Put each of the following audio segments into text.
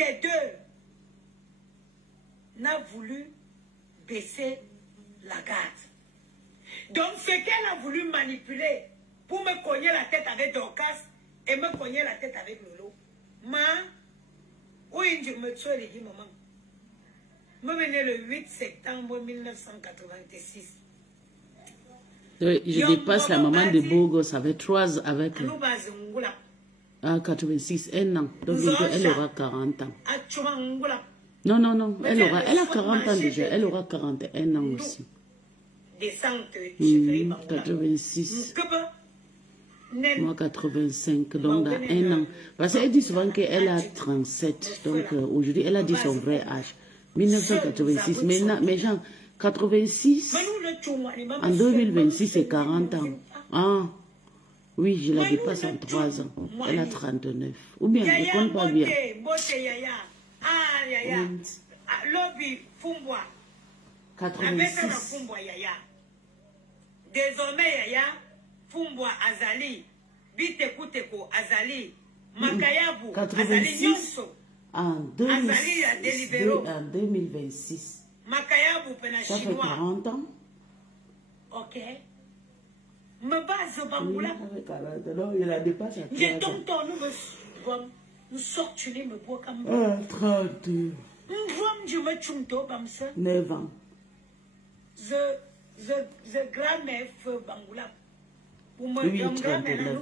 des deux n'a voulu baisser la garde. Donc, ce qu'elle a voulu manipuler pour me cogner la tête avec Dorcas et me cogner la tête avec Lolo. Oui, je me tue les dit maman. Je suis né le 8 septembre 1986. Je dépasse la maman de Bogos avec 3 avec... Ah, 86, 1 an. Donc, elle aura 40 ans. Non, non, non. Elle a 40 ans déjà. Elle aura 41 ans aussi. 86. Moi, 85. Donc, dans 1 an. Parce qu'elle dit souvent qu'elle a 37. Donc, aujourd'hui, elle a dit son vrai âge. 1986. Mais genre, 86, en 2026, c'est 40 ans. Ah, oui, je la dépasse en 3 ans. Elle a 39. Ou bien, elle ne compte pas bien. Lobby Fumbwa 86. Désormais Yaya Fumbwa Azali Bitekuteko Azali Makayabu Azali Nyonso en 2026. Makayabu pena ça fait chinois. 40 ans. Ok. Me base au Bamboula. Oui, 40 ans. Il a dépassé. J'ai donc nous sortons me bois comme 30. 9 ans. The grand-mère fait Bangoula. Oui, 39.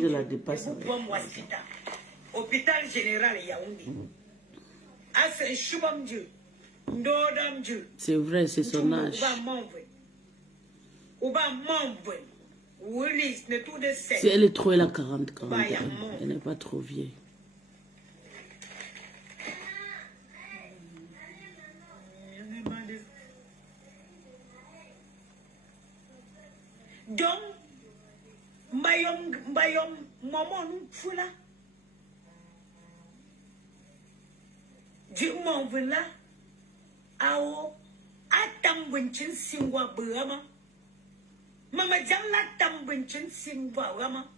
Je la dépasse. Hôpital général Yaoundé. C'est vrai, c'est son âge. Si elle est trop, elle a 40 ans. Elle n'est pas trop vieille. Donc, Mbayom, maman, nous fous là. Dieu m'en veut là. Ao, atambunchen singwa brama. Mama jang la tambunchen singwa brama.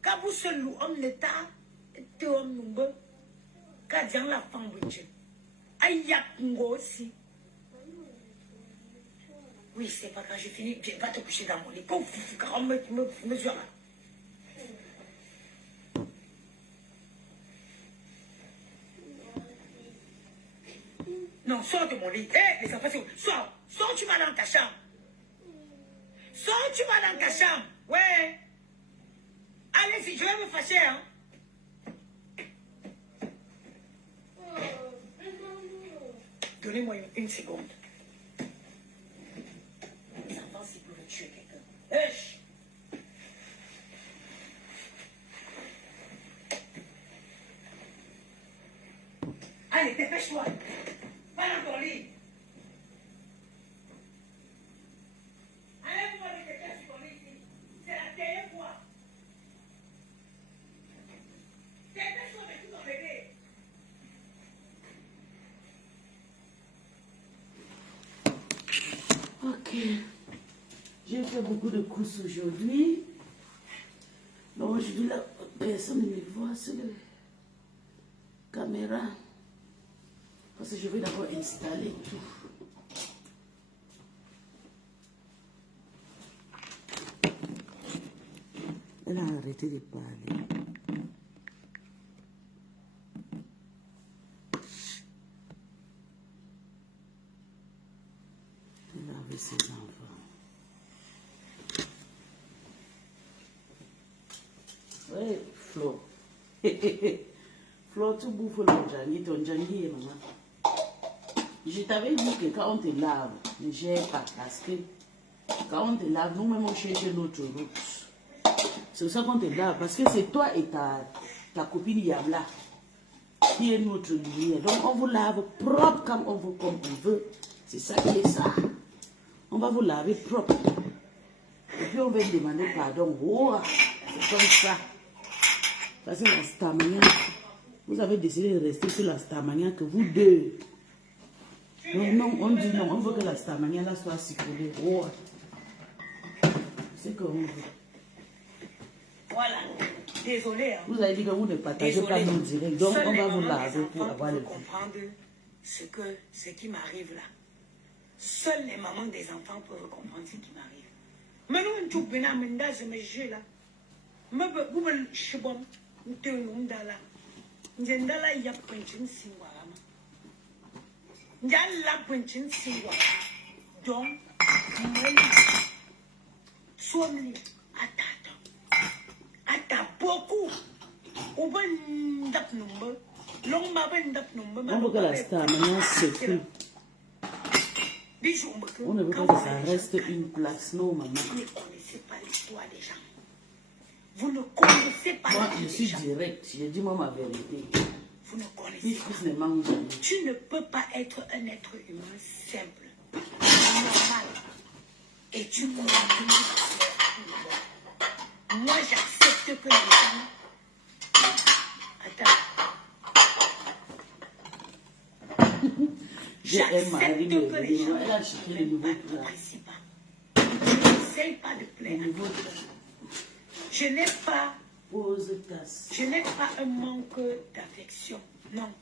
Kabu selu om l'état, te om numbe. Ka jang la fambunchen. Ayak ngo aussi. Oui, c'est pas quand j'ai fini, va te coucher dans mon lit. Quand on me mesure là. Non, sors de mon lit. Hé, les enfants, sors. Sors, tu vas dans ta chambre. Sors, tu vas dans ta chambre. Ouais. Allez-y, je vais me fâcher, hein. Donnez-moi une seconde. Les enfants, s'ils pouvaient tuer quelqu'un. Hech! Allez, dépêche-toi. Va dans ton lit. Enlève-moi de quelqu'un sur ton lit ici. C'est la dernière fois. Dépêche-toi, mais tout ton bébé. Ok. J'ai fait beaucoup de courses aujourd'hui. Donc aujourd'hui, là, personne ne me voit sur la caméra. Parce que je vais d'abord installer tout. Elle a arrêté de parler. Elle a avec ses enfants. Oui, Flo. Flo, tu bouffes le djangi, ton djangi est maman. Je t'avais dit que quand on te lave, ne gère pas parce que quand on te lave, nous-mêmes on cherche notre route. C'est ça qu'on te lave parce que c'est toi et ta copine Yabla qui est notre lumière. Donc on vous lave propre comme on veut, comme on veut. C'est ça qui est ça. On va vous laver propre. Et puis on va demander pardon. Oh, c'est comme ça. Parce que la stamania, vous avez décidé de rester sur la stamania que vous deux. Donc non, on dit non, on veut que la stamania là soit circulée. Oh. C'est ce qu'on veut. Voilà. Désolé. Hein. Vous avez dit que vous ne partagez pas nos directs, donc on va vous laver pour avoir le comprendre ce qui m'arrive là. Seules les mamans des enfants peuvent comprendre ce qui m'arrive. Maintenant, tu peux m'amener je me jure là. Je me suis bon. Je me là. Je me là, il y a pas de chance. Il y a la pension donc, sois-moi, attends beaucoup. On va n'apprendre. L'on m'a n'apprendre. On veut que la star maintenant s'écrit. On ne veut pas que ça reste une place, non, maman. Vous ne connaissez pas l'histoire des gens. Vous ne connaissez pas moi, je suis direct. Je dis moi ma vérité. Vous ne connaissez pas. Tu ne peux pas être un être humain simple, normal. Et tu continues à faire. Moi, j'accepte que les gens... Attends. J'accepte que les gens n'apprécient pas. Je n'essaye pas de plaire. Je n'ai pas... Je n'ai pas un manque d'affection. Non.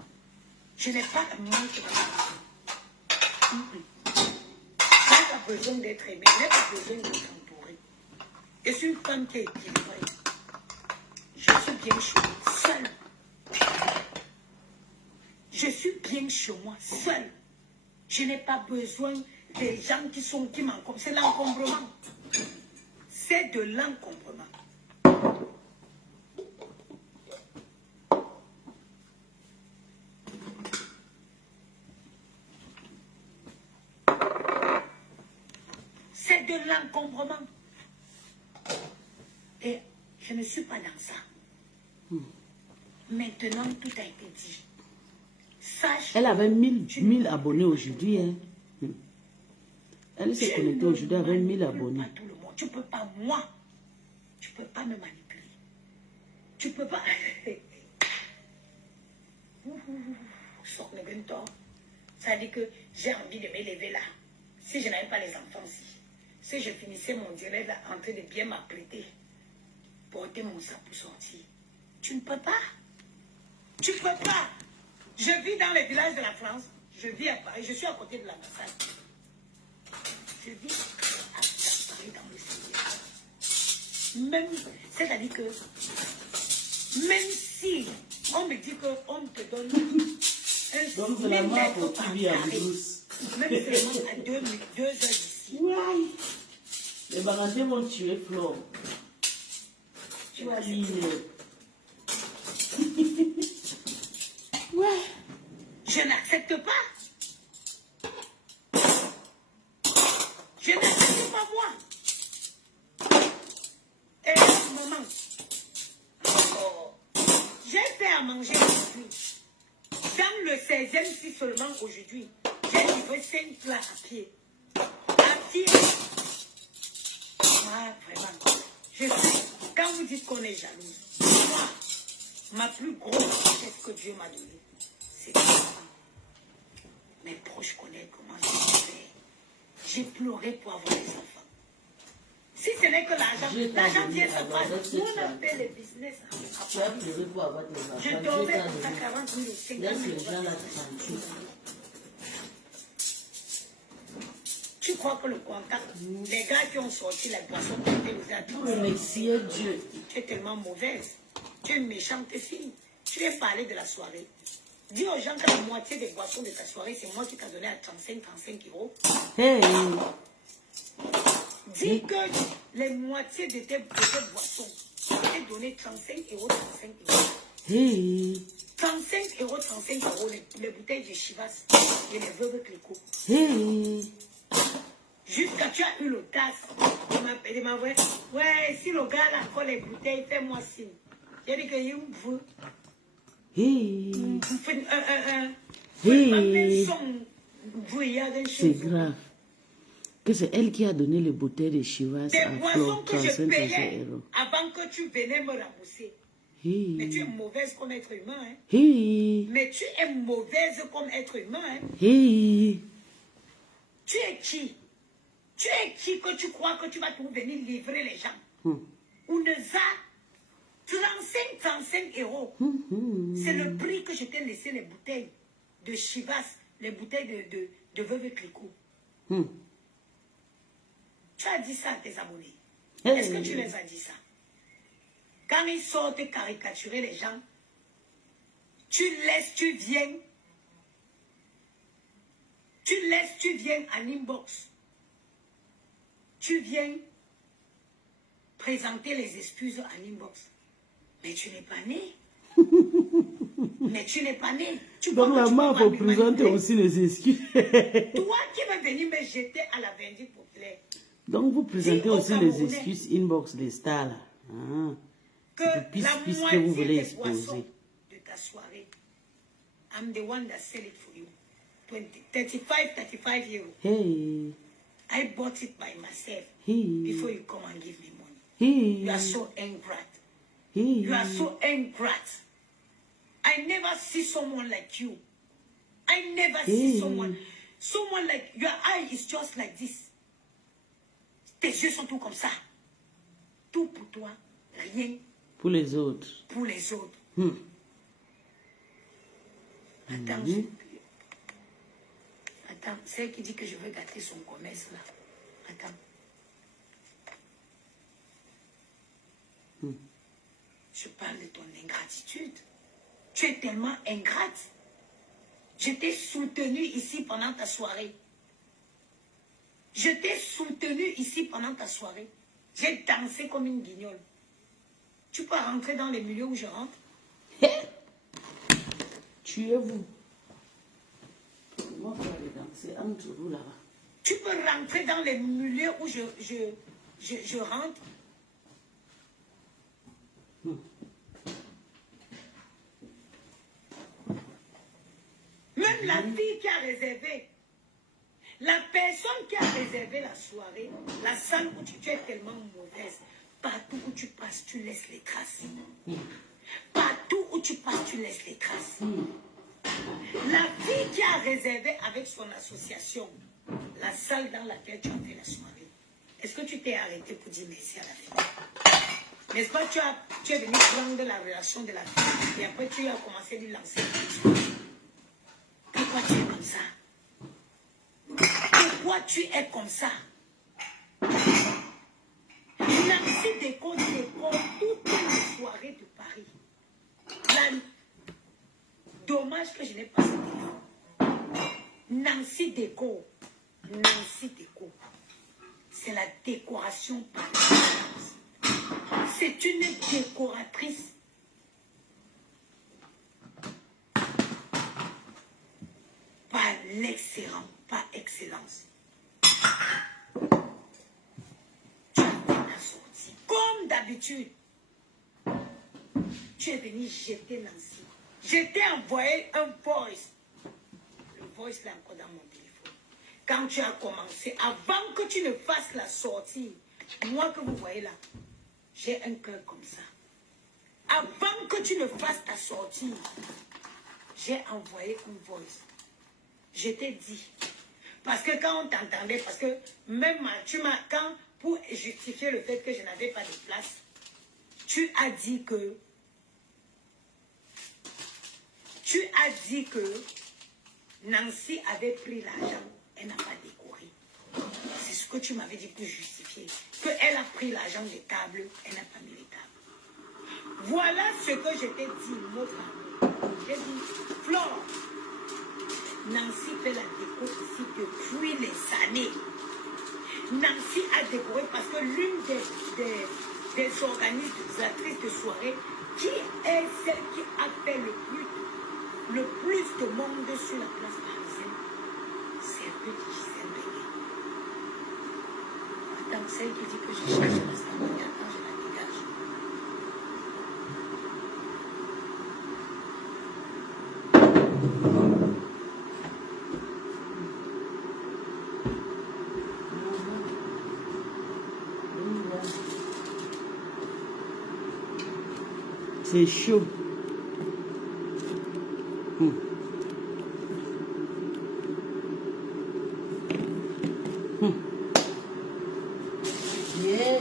Je n'ai pas un manque d'affection. Je n'ai pas besoin d'être aimée. Je n'ai pas besoin d'être entourée. Je suis une femme qui est équilibrée. Je suis bien chez moi, seule. Je suis bien chez moi, seule. Je n'ai pas besoin des gens qui m'encombrent. C'est l'encombrement. C'est de l'encombrement. C'est de l'encombrement. Et je ne suis pas dans ça. Maintenant, tout a été dit. Sache. Elle avait 1000 abonnés aujourd'hui. Hein. Elle s'est connectée aujourd'hui avec 1000 abonnés. Tout le monde. Tu ne peux pas, moi. Tu ne peux pas me manipuler. Tu ne peux pas. Ça dit que j'ai envie de m'élever là. Si je n'avais pas les enfants aussi. Si je finissais mon direct là en train de bien m'apprêter, porter mon sac pour sortir. Tu ne peux pas. Tu ne peux pas. Je vis dans les villages de la France. Je vis à Paris. Je suis à côté de l'ambassade. Je vis à Paris dans le Seigneur. Même, c'est-à-dire que, même si on me dit qu'on te donne un donc, la main pour qui vit à même seulement à 2 heures d'ici. Ouais. Les Bagandés vont tuer Flore. Tu vas lire. Ouais. Je n'accepte pas. Je n'accepte pas moi. Et maman, j'ai fait à manger aujourd'hui. Dans le 16e, si seulement aujourd'hui, j'ai livré 5 plats à pied. À pied. Ah, vraiment. Je sais, quand vous dites qu'on est jalouse, moi, ma plus grosse richesse que Dieu m'a donnée, c'est mes enfants. Mes proches connaissent comment j'ai fait. J'ai pleuré pour avoir des enfants. Si ce n'est que l'argent vient se passer. Nous, on a fait les business. Tu as pleuré pour avoir des enfants. Je dormais pour ça 40 000 ou 50 000. Laisse les gens là tranquilles. Tu crois que le contact, les gars qui ont sorti les boissons pour les adultes, remercier Dieu. Tu es tellement mauvaise. Tu es une méchante fille. Tu viens parler de la soirée. Dis aux gens que la moitié des boissons de ta soirée, c'est moi qui t'ai donné à 35 euros. Hey. Dis que les moitiés de tes boissons, je t'ai donné 35 euros, 35 euros. Hey. 35 euros, les bouteilles de Chivas et les veuves Clicquot. Hey. Jusqu'à tu as eu l'audace de m'envoyer. Ouais, si le gars là prend les bouteilles, fais-moi signe. J'ai dit que il me Hey. Hey. C'est grave. Que c'est elle qui a donné les bouteilles de Chivas à Flore, 35 euros. Avant que tu venais me rembourser. Hey. Mais tu es mauvaise comme être humain. Hein? Hey. Mais tu es mauvaise comme être humain. Hein? Hey. Tu es qui? Tu es qui que tu crois que tu vas tout venir livrer les gens? Ou ne va 35 euros. C'est le prix que je t'ai laissé les bouteilles de Chivas, les bouteilles de Veuve Clicquot. Tu as dit ça à tes abonnés. Est-ce que tu les as dit ça? Quand ils sortent caricaturer les gens, tu laisses, tu viens en inbox. Tu viens présenter les excuses en inbox. Mais tu n'es pas né. Mais tu n'es pas né. Donc la main faut présenter aussi les excuses. Toi qui vas venir me jeter à la vindicte populaire. Donc vous présentez aussi les excuses inbox des stars là. Ah. Que la puisque vous voulez moitié des boissons exposer. de ta soirée, I'm the one that sell it for you. 35 euros. Hey. I bought it by myself Hey. before you come and give me money. Hey. You are so ingrate. Hey. You are so ingrate. I never see someone like you. I never see someone like your eye is just like this. Tes yeux sont tout comme ça. Tout pour toi, rien Pour les autres. pour les autres. Attends, attends, c'est elle qui dit que je veux gâter son commerce là. Attends. Je parle de ton ingratitude. Tu es tellement ingrate. Je t'ai soutenu ici pendant ta soirée. Je t'ai soutenu ici pendant ta soirée. J'ai dansé comme une guignole. Tu peux rentrer dans les milieux où je rentre? Tuez-vous. Moi, je vais aller danser entre vous là-bas. Tu peux rentrer dans les milieux où je rentre? Même la fille qui a réservé, la personne qui a réservé la soirée, la salle où tu es tellement mauvaise, partout où tu passes, tu laisses les traces. Partout où tu passes, tu laisses les traces. La fille qui a réservé avec son association la salle dans laquelle tu as fait la soirée, est-ce que tu t'es arrêté pour dire merci à la fille? N'est-ce pas, tu es venu prendre la relation de la fille et après tu as commencé à lui lancer des choses. Pourquoi tu es comme ça? Pourquoi tu es comme ça? Nancy décore toutes les soirées de Paris. Dommage que je n'ai pas ce téléphone. Nancy décore. Nancy décore. C'est la décoration par excellence. C'est une décoratrice. Par l'excellence, par excellence. Tu as fait ta sortie. Comme d'habitude, tu es venu jeter Nancy. Je t'ai envoyé un voice. Le voice là encore dans mon téléphone. Quand tu as commencé, avant que tu ne fasses la sortie, moi que vous voyez là, j'ai un cœur comme ça. Avant que tu ne fasses ta sortie, j'ai envoyé un voice. Je t'ai dit. Parce que quand on t'entendait, parce que même quand, pour justifier le fait que je n'avais pas de place, tu as dit que Nancy avait pris l'argent, elle n'a pas décoré. C'est ce que tu m'avais dit pour justifier. Qu'elle a pris l'argent des tables, elle n'a pas mis les tables. Voilà ce que je t'ai dit, mot par mot. J'ai dit, Flore, Nancy fait la déco ici depuis les années. Nancy a décoré parce que l'une des organisatrices de soirée, qui est celle qui a fait le plus de monde sur la place parisienne, c'est un peu Gisèle Bégué. Attends, celle qui dit que je cherche la salle, attends, je la dégage. C'est chaud. Yeah.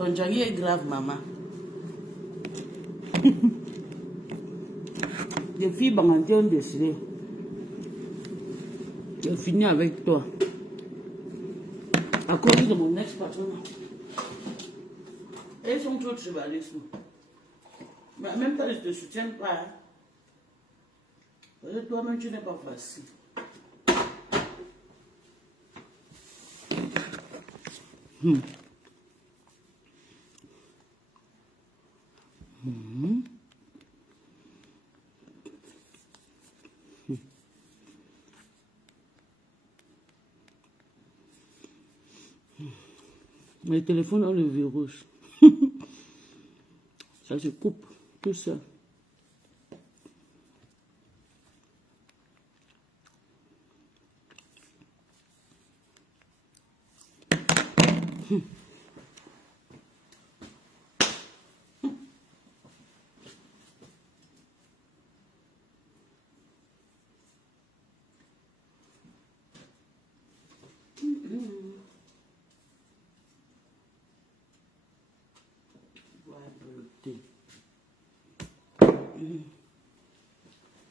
Ton Djangi est grave, maman. Les filles Banganté ont décidé de finir avec toi. À cause de mon ex-patron. Elles sont trop tribalistes. Mais en même temps, je ne te soutiens pas. Hein. Parce que toi-même, tu n'es pas facile. Les téléphones ont le virus. Ça se coupe tout seul.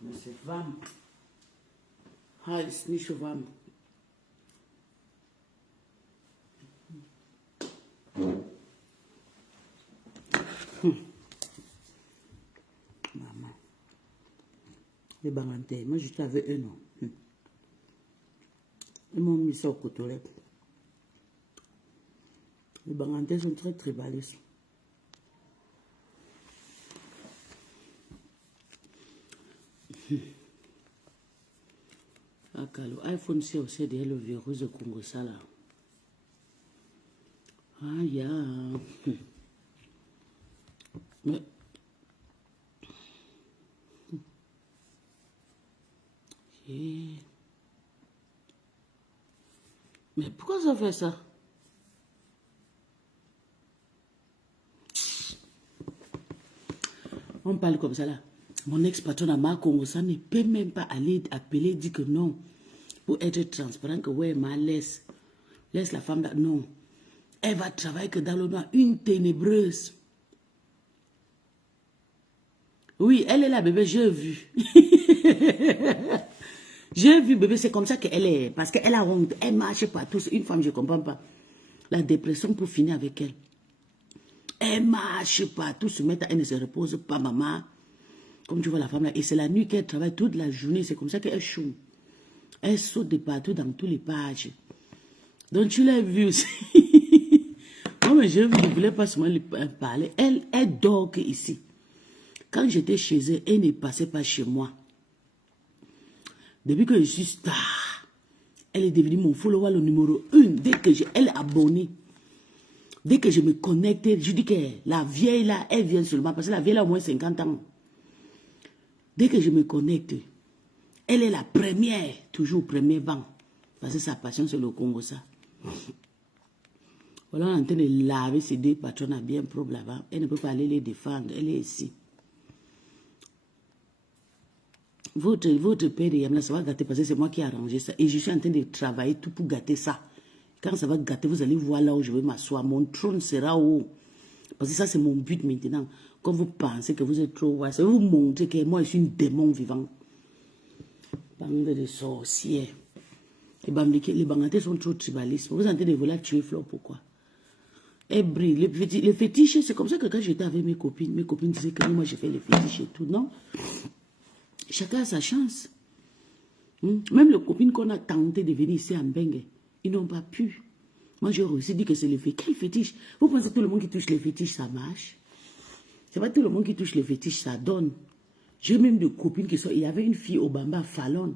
Mais c'est warm. Ah, ist nicht so warm. Maman. Les Bangantais, moi j'étais avec eux, non. Ils m'ont mis ça au côté. Les Bangantais sont très tribalistes. Le iPhone c'est aussi derrière le virus de Congo ça là. Ah ya. Mais mais pourquoi ça fait ça? On parle comme ça là. Mon ex-patron à ma Congo ça ne peut même pas aller appeler dire que non. Pour être transparent que ouais, ma laisse la femme là. Non. Elle va travailler que dans le noir, une ténébreuse. Oui, elle est là, bébé, j'ai vu. J'ai vu, bébé, c'est comme ça qu'elle est. Parce qu'elle a honte, elle marche partout. Une femme, je ne comprends pas. La dépression pour finir avec elle. Elle marche partout, elle ne se repose pas, maman. Comme tu vois la femme là. Et c'est la nuit qu'elle travaille toute la journée. C'est comme ça qu'elle choue. Elle saute de partout dans tous les pages. Donc tu l'as vu aussi. Moi, mais je ne voulais pas seulement lui parler. Elle dort ici. Quand j'étais chez elle, elle ne passait pas chez moi. Depuis que je suis star, elle est devenue mon follower le numéro 1. Dès que elle est abonnée, dès que je me connecte, je dis que la vieille là, elle vient seulement. Parce que la vieille là a au moins 50 ans. Dès que je me connecte, elle est la première, toujours au premier banc. Parce que sa passion, c'est le Congo, ça. Voilà, on est en train de laver ses deux patrons à bien propre là-bas. Elle ne peut pas aller les défendre. Elle est ici. Votre père de Yamla, ça va gâter parce que c'est moi qui ai arrangé ça. Et je suis en train de travailler tout pour gâter ça. Quand ça va gâter, vous allez voir là où je vais m'asseoir. Mon trône sera haut. Parce que ça, c'est mon but maintenant. Quand vous pensez que vous êtes trop haut, ça va vous montrer que moi, je suis un démon vivant. Bande de sorciers. Les Bangantais sont trop tribalistes. Vous êtes en train de vouloir tuer Flore, pourquoi? Elle brille. Les fétiches, c'est comme ça que quand j'étais avec mes copines disaient que moi, j'ai fait les fétiches et tout. Non? Chacun a sa chance. Même les copines qu'on a tenté de venir ici en Bengue, ils n'ont pas pu. Moi, j'ai aussi dit que c'est les fétiches. Quel fétiche? Vous pensez que tout le monde qui touche les fétiches, ça marche? C'est pas tout le monde qui touche les fétiches, ça donne. J'ai même des copines qui sont... Il y avait une fille au Bamba, Fallon,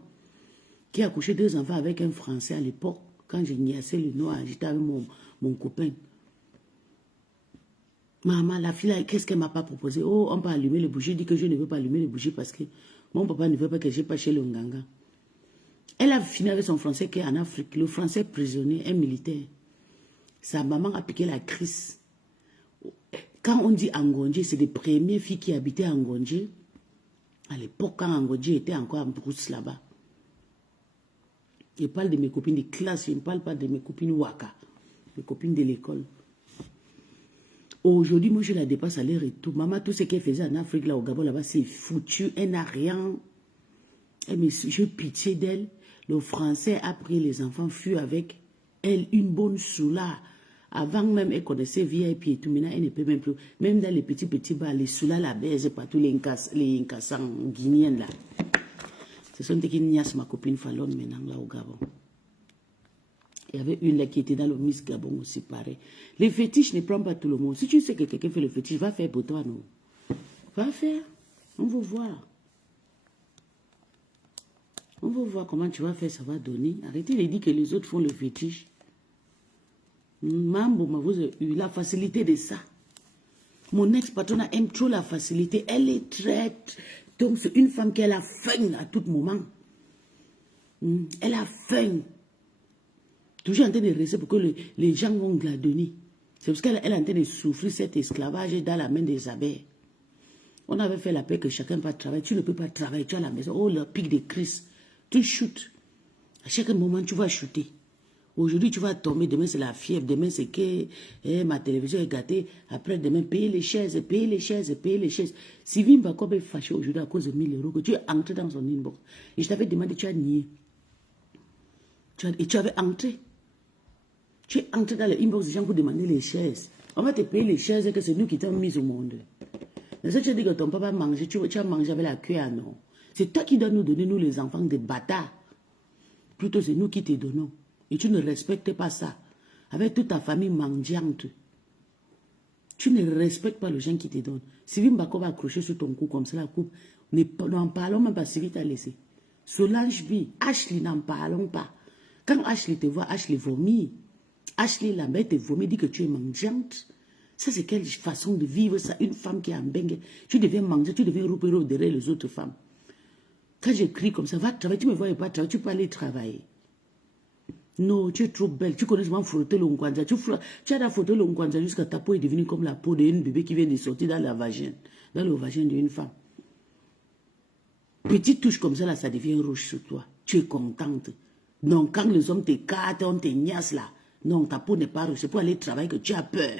qui a accouché 2 enfants avec un Français à l'époque. Quand j'ai niassé le noir, j'étais avec mon copain. Maman, la fille là, qu'est-ce qu'elle m'a pas proposé? Oh, on peut allumer les bougies. Je dis que je ne veux pas allumer les bougies parce que mon papa ne veut pas que je passe chez le Nganga. Elle a fini avec son Français qui est en Afrique. Le Français prisonnier, un militaire. Sa maman a piqué la crise. Quand on dit Angonji, c'est les premières filles qui habitaient à Angonji. À l'époque, quand Angonji était encore en brousse là-bas. Je parle de mes copines de classe, je ne parle pas de mes copines Waka. Mes copines de l'école. Aujourd'hui, moi, je la dépasse à l'air et tout. Maman, tout ce qu'elle faisait en Afrique, là, au Gabon, là-bas, c'est foutu. Elle n'a rien. Mais j'ai pitié d'elle. Le Français a pris les enfants, fut avec elle une bonne soula. Avant même, elle connaissait VIP et tout. Maintenant, elle ne peut même plus. Même dans les petits bars, les soulas la baisent partout, les incassants guinéens, là. Ce sont des Guinéas, ma copine Fallon, maintenant, là, au Gabon. Il y avait une là qui était dans le Miss Gabon aussi, pareil. Les fétiches ne prennent pas tout le monde. Si tu sais que quelqu'un fait le fétiche, va faire pour toi, non? Va faire. On va voir. On va voir comment tu vas faire, ça va donner. Arrêtez de dire que les autres font le fétiche. Mambo, vous avez eu la facilité de ça. Mon ex-patronne aime trop la facilité. Elle est très... Donc, c'est une femme qui a la faim à tout moment. Elle a faim. Toujours en train de rester pour que les gens vont la donner. C'est parce qu'elle est en train de souffrir cet esclavage dans la main des abeilles. On avait fait la paix que chacun va travailler. Tu ne peux pas travailler, tu es à la maison. Oh, le pic de crise. Tu chutes. À chaque moment, tu vas chuter. Aujourd'hui, tu vas tomber. Demain, c'est la fièvre. Demain, c'est que ma télévision est gâtée. Après, demain, payer les chaises, payer les chaises, payer les chaises. Sylvie Mbakob est fâché aujourd'hui à cause de 1000 euros que tu es entré dans son inbox. Et je t'avais demandé, tu as nié. Et tu avais entré. Tu es entré dans l'inbox des gens pour demander les chaises. On va te payer les chaises et que c'est nous qui t'avons mis au monde. Mais si tu as dit que ton papa mangeait, tu as mangé avec la cuillère, non. C'est toi qui dois nous donner, nous les enfants, des bâtards. Plutôt c'est nous qui te donnons. Et tu ne respectes pas ça. Avec toute ta famille mendiante. Tu ne respectes pas les gens qui te donnent. Sylvie Mbako va accrocher sur ton cou comme ça, la coupe. N'en parlons même pas, Sylvie t'a laissé. Solange B, Ashley, n'en parlons pas. Quand Ashley te voit, Ashley vomit. Ashley Lambert te vomit, dit que tu es mendiante. Ça, c'est quelle façon de vivre ça? Une femme qui est en bengue. Tu deviens manger, tu deviens roupero derrière les autres femmes. Quand j'écris comme ça, va travailler, tu me vois pas travailler, tu peux aller travailler. Non, tu es trop belle. Tu connais souvent frotter le Nkwanza. Tu as la photo le Nkwanza jusqu'à ta peau est devenue comme la peau d'un bébé qui vient de sortir dans la vagine. Dans le vagin d'une femme. Petite touche comme ça, là, ça devient rouge sur toi. Tu es contente. Non, quand les hommes te cartent, on te niasse là. Non, ta peau n'est pas rouge. C'est pour aller travailler que tu as peur.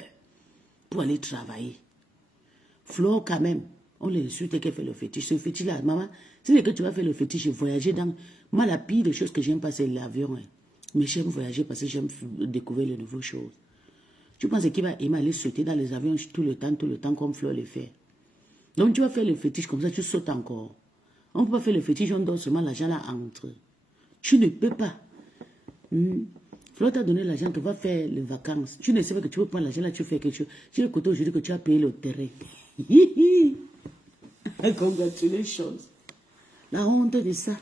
Pour aller travailler. Flo, quand même, on les suit qu'elle fait le fétiche. Ce fétiche là, maman, c'est que tu vas faire le fétiche et voyager dans... Moi, la pire des choses que j'aime pas, c'est l'avion. Hein. Mais j'aime voyager parce que j'aime découvrir de nouvelles choses. Tu penses qu'il va aimer aller sauter dans les avions tout le temps, comme Flo le fait. Donc, tu vas faire le fétiche comme ça, tu sautes encore. On ne peut pas faire le fétiche, on donne seulement l'argent là entre. Tu ne peux pas. Flo t'a donné l'argent, tu vas faire les vacances. Tu ne sais pas que tu veux prendre l'argent là, tu fais quelque chose. Tu es le côté aujourd'hui que tu as payé le terrain. Congratulations. La honte de ça.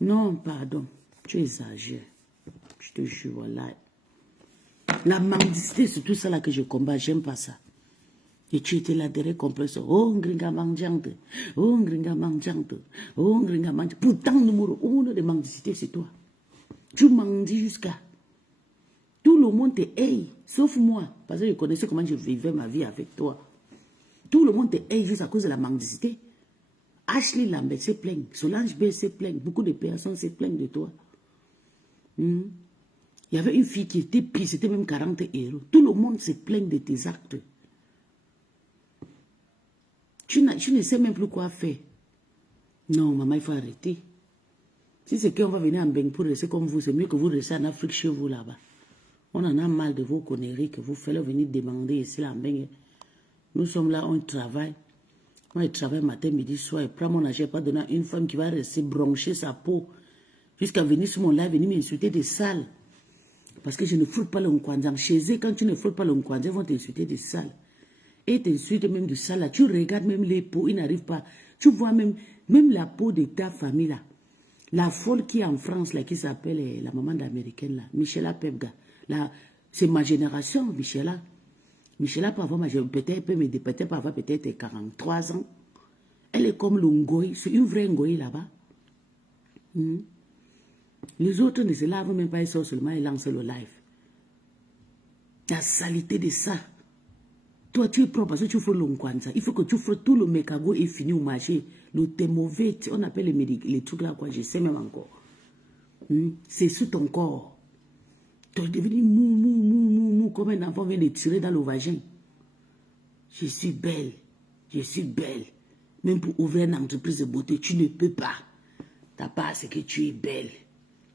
Non, pardon. Tu exagères. Je te jure, voilà. La mendicité, c'est tout ça là que je combats. J'aime pas ça. Et tu étais là derrière compresseur. Oh, gringa mangiante. Oh, gringa mangiante. Oh, gringa mangiante. Pourtant, numéro 1 de mendicité, c'est toi. Tu mendis jusqu'à. Tout le monde te haït, sauf moi. Parce que je connaissais comment je vivais ma vie avec toi. Tout le monde te haït juste à cause de la mendicité. Ashley Lambert se plaigne. Solange B se plaigne. Beaucoup de personnes se plaignent de toi. Il y avait une fille qui était pire, c'était même 40 euros. Tout le monde se plaigne de tes actes. Tu ne sais même plus quoi faire. Non, maman, il faut arrêter. Si c'est qu'on va venir en Beng pour rester comme vous, c'est mieux que vous restez en Afrique chez vous là-bas. On en a mal de vos conneries que vous faites venir demander ici là en Beng. Nous sommes là, on travaille. Moi, je travaille matin, midi, soir. Et prends mon argent, pas donner à une femme qui va rester broncher sa peau. Jusqu'à venir sur mon live, venir m'insulter des sales. Parce que je ne frotte pas le Nkwanza. Chez eux, quand tu ne frottes pas le Nkwanza, ils vont t'insulter des sales. Et t'insultent même du sale là. Tu regardes même les peaux, ils n'arrivent pas. Tu vois même la peau de ta famille là. La folle qui est en France là, qui s'appelle la maman d'américaine là, Michela Pepga. C'est ma génération, Michela. Michela peut avoir peut-être pas avoir peut-être 43 ans. Elle est comme le Ngoï, c'est une vraie Ngoï là-bas. Les autres ne se lavent même pas, ils sortent seulement et lancent le live. La saleté de ça. Toi, tu es propre parce que tu fais le Nkwanza. Il faut que tu fasses tout le mécago et fini au marché. Le thé mauvais, on appelle les trucs là, quoi, je sais même encore. C'est sous ton corps. Tu es devenu mou, comme un enfant vient de tirer dans le vagin. Je suis belle. Je suis belle. Même pour ouvrir une entreprise de beauté, tu ne peux pas. Tu n'as pas ce que tu es belle.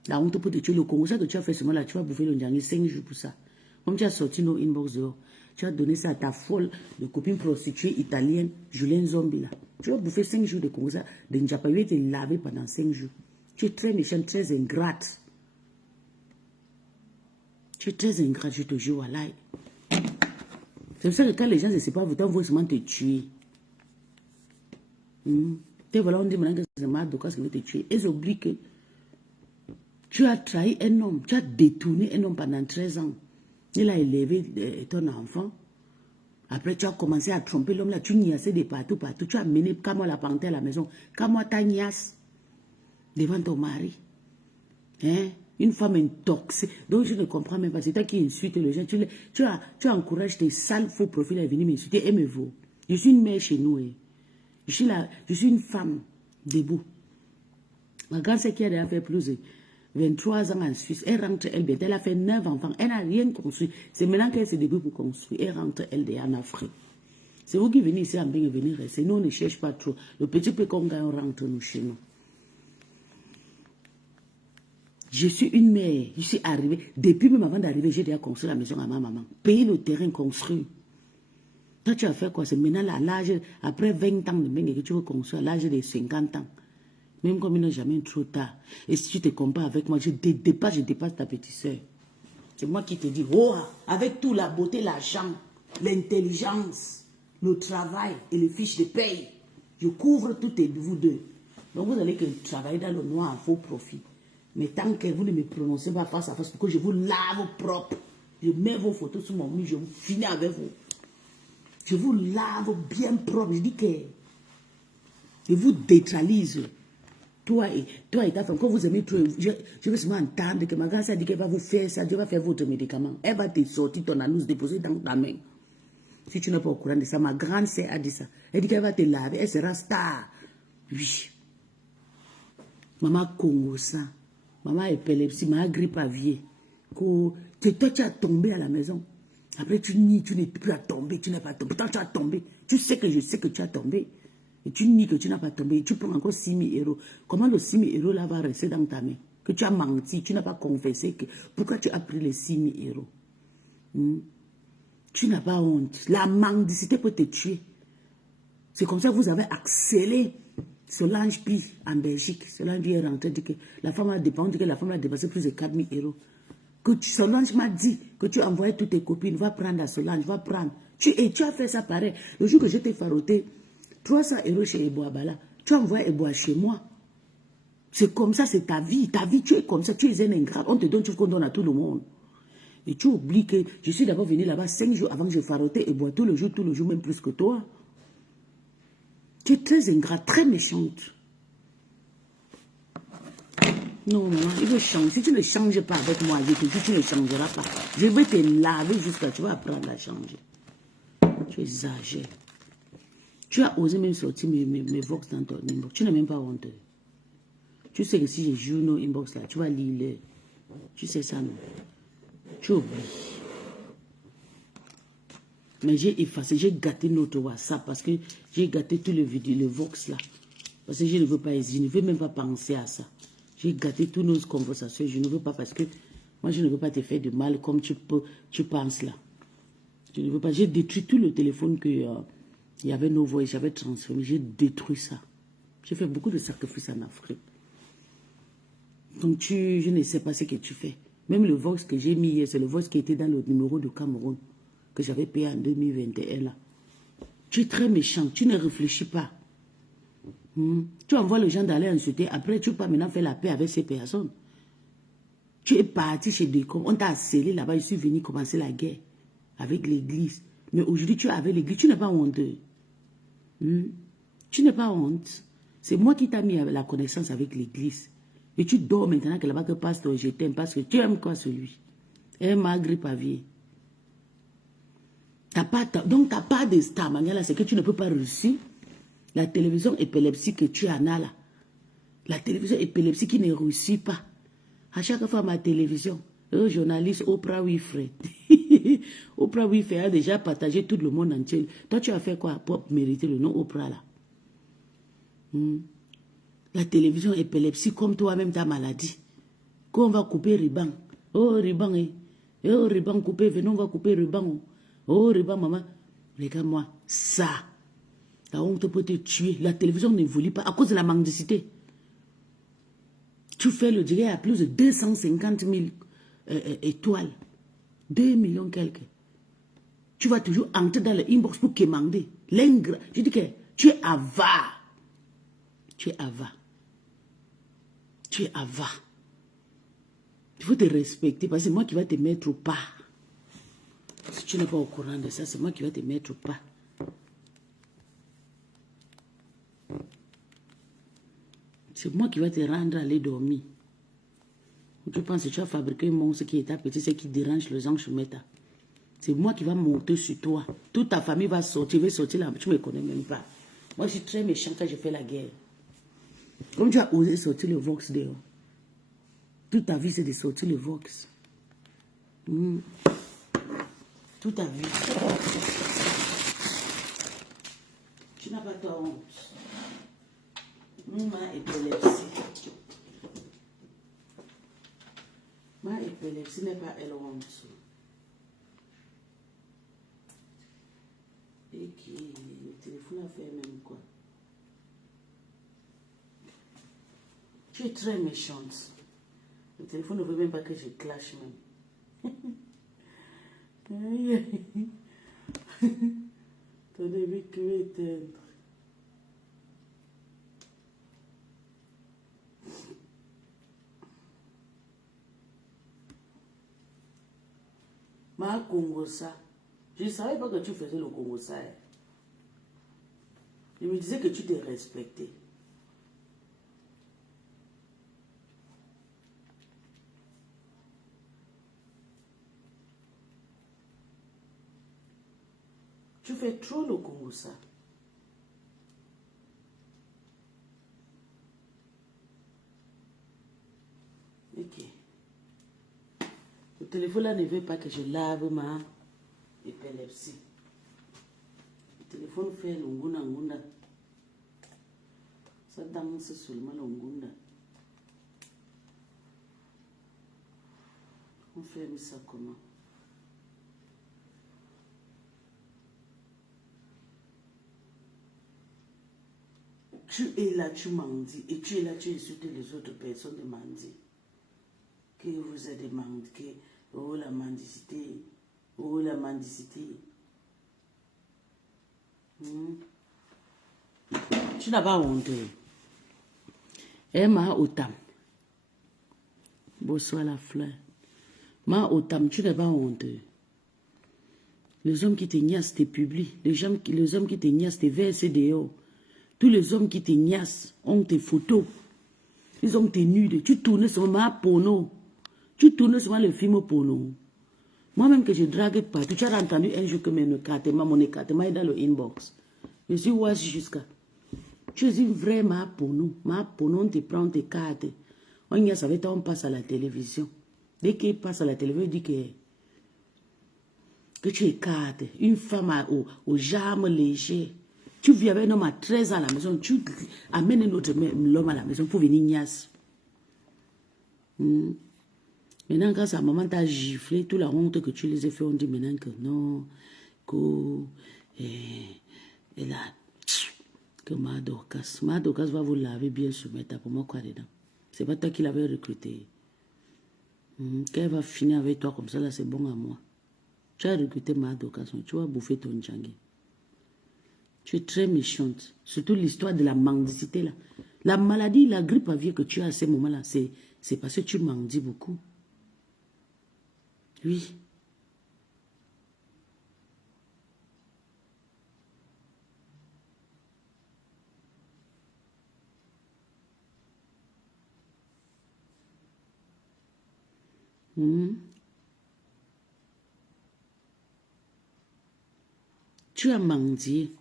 La honte pour te tuer le Congo, ça que tu as fait ce moment-là, tu vas bouffer le dernier 5 jours pour ça. Comme tu as sorti nos inbox dehors, tu as donné ça à ta folle de copine prostituée italienne, Julien Zombie là. Tu vas bouffer 5 jours de Congo, ça, de Njapa, tu te laver pendant 5 jours. Tu es très méchante, très ingrate. Tu es très ingrate, je te jure, voilà. C'est pour ça que quand les gens ne savent pas, vous t'envoient seulement te tuer. Et voilà, on dit maintenant que c'est Madoka qui veut te tuer. Ils oublient que tu as trahi un homme, tu as détourné un homme pendant 13 ans. Il a élevé ton enfant. Après, tu as commencé à tromper l'homme là, tu niassais de partout. Tu as mené Kamo la panthère à la maison. Kamo ta niasse devant ton mari. Hein? Une femme intoxiquée. Donc, je ne comprends même pas. C'est toi qui insultes les gens. Tu encourages tes sales faux profils à venir m'insulter. Aimez-vous. Je suis une mère chez nous. Je suis une femme debout. Ma grand-sœur qui a déjà fait plus de 23 ans en Suisse, elle rentre, elle a fait 9 enfants. Elle n'a rien construit. C'est maintenant qu'elle se débrouille pour construire. Elle rentre, elle est en Afrique. C'est vous qui venez ici en bien venir rester. Nous, on ne cherche pas trop. Le petit peu qu'on gagne, on rentre nous chez nous. Je suis une mère, je suis arrivée. Depuis même avant d'arriver, j'ai déjà construit la maison à ma maman. Payer le terrain, construit. Toi, tu as fait quoi? C'est maintenant l'âge, après 20 ans de bain que tu veux construire, à l'âge de 50 ans. Même comme il n'est jamais trop tard. Et si tu te compares avec moi, je dépasse ta petite soeur. C'est moi qui te dis, oh, avec tout, la beauté, l'argent, l'intelligence, le travail et les fiches de paye, je couvre tout et vous deux. Donc vous allez que travailler dans le noir à faux profit. Mais tant que vous ne me prononcez pas face à face, pour que je vous lave propre, je mets vos photos sur mon mur, je vous finis avec vous. Je vous lave bien propre. Je dis que je vous détralise. Toi et ta femme, quand vous aimez trop, je veux seulement entendre que ma grand-sœur dit qu'elle va vous faire ça, Dieu va faire votre médicament. Elle va te sortir ton anus déposé dans ta main. Si tu n'es pas au courant de ça, ma grande-sœur a dit ça. Elle dit qu'elle va te laver, elle sera star. Oui. Maman Congo ça. Maman épilepsie, maman grippe aviaire. Toi, tu as tombé à la maison. Après, tu nies, tu n'es plus à tomber, tu n'es pas tombé. Pourtant, tu as tombé. Tu sais que je sais que tu as tombé. Et tu nies que tu n'as pas tombé. Et tu prends encore 6 000 €. Comment le 6 000 € là va rester dans ta main? Que tu as menti, tu n'as pas confessé. Pourquoi tu as pris les 6 000 €? Tu n'as pas honte. La mendicité peut te tuer. C'est comme ça que vous avez accéléré Solange Pi en Belgique. Solange est rentrée, dit que la femme a dépensé, que la femme a dépensé plus de 4 000 €. Solange m'a dit que tu envoyais toutes tes copines, va prendre la Solange, va prendre. Et tu as fait ça pareil. Le jour que je t'ai faroté 300 € chez Eboabala, tu as envoyé Eboa chez moi. C'est comme ça, c'est ta vie. Ta vie, tu es comme ça, tu es un ingrat. On te donne, tu qu'on donne à tout le monde. Et tu oublies que je suis d'abord venu là-bas 5 jours avant que je farotais Eboa tout le jour, même plus que toi. Tu es très ingrat, très méchante. Non, maman, il veut changer. Si tu ne changes pas avec moi, je te dis, tu ne changeras pas. Je vais te laver jusqu'à tu vas apprendre à changer. Tu exagères. Tu as osé même sortir mes vox dans ton inbox. Tu n'es même pas honteux. Tu sais que si je joue nos inbox là, tu vas lire les. Tu sais ça, non? Tu oublies. Mais j'ai effacé, j'ai gâté notre WhatsApp parce que j'ai gâté tous les vidéos, le vox là. Parce que je ne veux pas hésiter, je ne veux même pas penser à ça. J'ai gâté toutes nos conversations, je ne veux pas parce que moi je ne veux pas te faire de mal comme tu penses là. Je ne veux pas, j'ai détruit tout le téléphone que il y avait nos voix, j'avais transformé, j'ai détruit ça. J'ai fait beaucoup de sacrifices en Afrique. Donc je ne sais pas ce que tu fais. Même le vox que j'ai mis hier, c'est le vox qui était dans le numéro de Cameroun que j'avais payé en 2021 là. Tu es très méchant, tu ne réfléchis pas. Tu envoies les gens d'aller insulter, après tu peux pas maintenant faire la paix avec ces personnes. Tu es parti chez Decom, on t'a scellé là-bas, je suis venu commencer la guerre avec l'église. Mais aujourd'hui tu es avec l'église, tu n'es pas honteux. Tu n'es pas honte. C'est moi qui t'ai mis à la connaissance avec l'église. Et tu dors maintenant que là-bas que pasteur, je t'aime parce que tu aimes quoi celui? Et malgré pavier. Donc tu n'as pas de star, là, c'est que tu ne peux pas réussir. La télévision épilepsie que tu en as là. La télévision épilepsie qui ne réussit pas. À chaque fois, ma télévision, Le journaliste Oprah Winfrey. Oprah Winfrey a déjà partagé tout le monde entier. Toi, tu as fait quoi pour mériter le nom Oprah là? La télévision épilepsie comme toi-même ta maladie. Quand on va couper ruban. Oh, ruban, oh, ruban coupé, venons, on va couper ruban. Oh, ruban, maman. Regarde-moi, ça. La honte peut te tuer. La télévision n'évolue pas à cause de la mendicité. Tu fais le direct à plus de 250 000 étoiles. 2 millions quelques. Tu vas toujours entrer dans le inbox pour quémander. Je dis que tu es avare. Tu es avare. Tu es avare. Il faut te respecter parce que c'est moi qui vais te mettre au pas. Si tu n'es pas au courant de ça, c'est moi qui vais te mettre au pas. C'est moi qui vais te rendre à aller dormir. Tu penses que tu as fabriqué un monstre qui est à petit, c'est qui dérange les anges méta. C'est moi qui va monter sur toi. Toute ta famille va sortir, là. Tu ne me connais même pas. Moi, je suis très méchant quand je fais la guerre. Comme tu as osé sortir le Vox dehors. Toute ta vie, c'est de sortir le Vox. Toute ta vie. Tu n'as pas ta honte. Ma épilepsie. Ma épilepsie n'est pas elle honte. Et qui le téléphone a fait même quoi? Tu es très méchante. Le téléphone ne veut même pas que je clash même. Ton début qui veut éteindre. Ma Congo ça. Je ne savais pas que tu faisais le Congo ça. Je me disais que tu t'es respecté. Tu fais trop le Congo ça. Ok. Le téléphone là ne veut pas que je lave ma épilepsie. Le téléphone fait l'ongunda ngunda. Ça danse seulement l'ongunda. On fait ça comment? Tu es là, tu mendis. Et tu es là, tu insultes les autres personnes de mendis. Que vous êtes des mendis. Que, oh la mendicité. Oh la mendicité. Tu n'as pas honte. Ma otam. Bonsoir la fleur. Ma otam, tu n'as pas honte. Les hommes qui te niassent te publient. Les hommes qui te niassent te versent dehors. Tous les hommes qui te niassent ont tes photos. Ils ont tes nudes. Tu tournes sur ma porno. Tu tournes sur le film porno. Moi-même que je drague partout. Tu as entendu un jour que mon écartement est dans le inbox. Je suis wash jusqu'à. Tu es une vraie ma porno. Ma porno, on te prend tes cartes. On y a ça avec toi, on passe à la télévision. Dès qu'il passe à la télévision, il dit que tu es carte. Une femme aux jambes légères. Tu vis avec un homme à 13 ans à la maison, tu amènes un autre homme à la maison pour venir niasse. Maintenant, quand sa maman t'a giflé, toute la honte que tu les as fait, on dit maintenant que non, que Madorcas va vous laver bien sur méta pour moi quoi dedans. C'est pas toi qui l'avais recruté. Qu'elle va finir avec toi comme ça, là, c'est bon à moi. Tu as recruté Madorcas, tu vas bouffer ton djangui. Tu es très méchante. Surtout l'histoire de la mendicité là. La maladie, la grippe aviaire que tu as à ce moment-là, c'est parce que tu mendis beaucoup. Oui. Tu as mendié.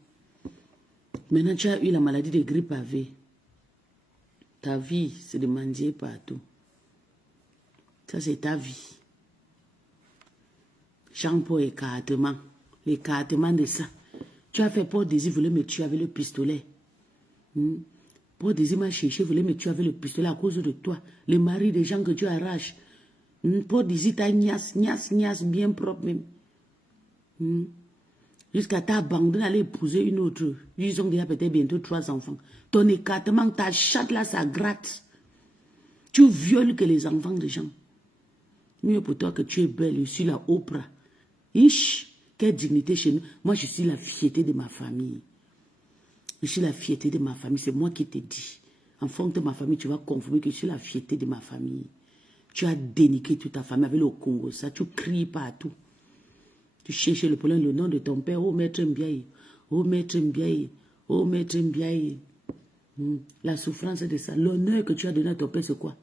Maintenant, tu as eu la maladie de grippe aviaire. Ta vie, c'est de mendier partout. Ça, c'est ta vie. Jean-Paul écartement. L'écartement de ça. Tu as fait Paul Désir voulait me tuer avec le pistolet. Paul Désir m'a cherché, voulait me tuer avec le pistolet à cause de toi. Les maris des gens que tu arraches. Paul Désir t'a niasse, bien propre même. Jusqu'à ta abandonné d'aller épouser une autre. Ils ont déjà peut-être bientôt 3 enfants. Ton écartement, ta chatte là, ça gratte. Tu violes que les enfants des gens. Mieux pour toi que tu es belle, je suis la Oprah. Ish, quelle dignité chez nous. Moi, je suis la fierté de ma famille. Je suis la fierté de ma famille, c'est moi qui t'ai dit. En fonction de ma famille, tu vas confirmer que je suis la fierté de ma famille. Tu as déniqué toute ta famille avec le Congo, ça, tu cries partout. Tu cherches le problème, le nom de ton père, oh maître Mbiaye, oh maître Mbiaye, oh maître Mbiaye. La souffrance de ça, l'honneur que tu as donné à ton père, c'est quoi?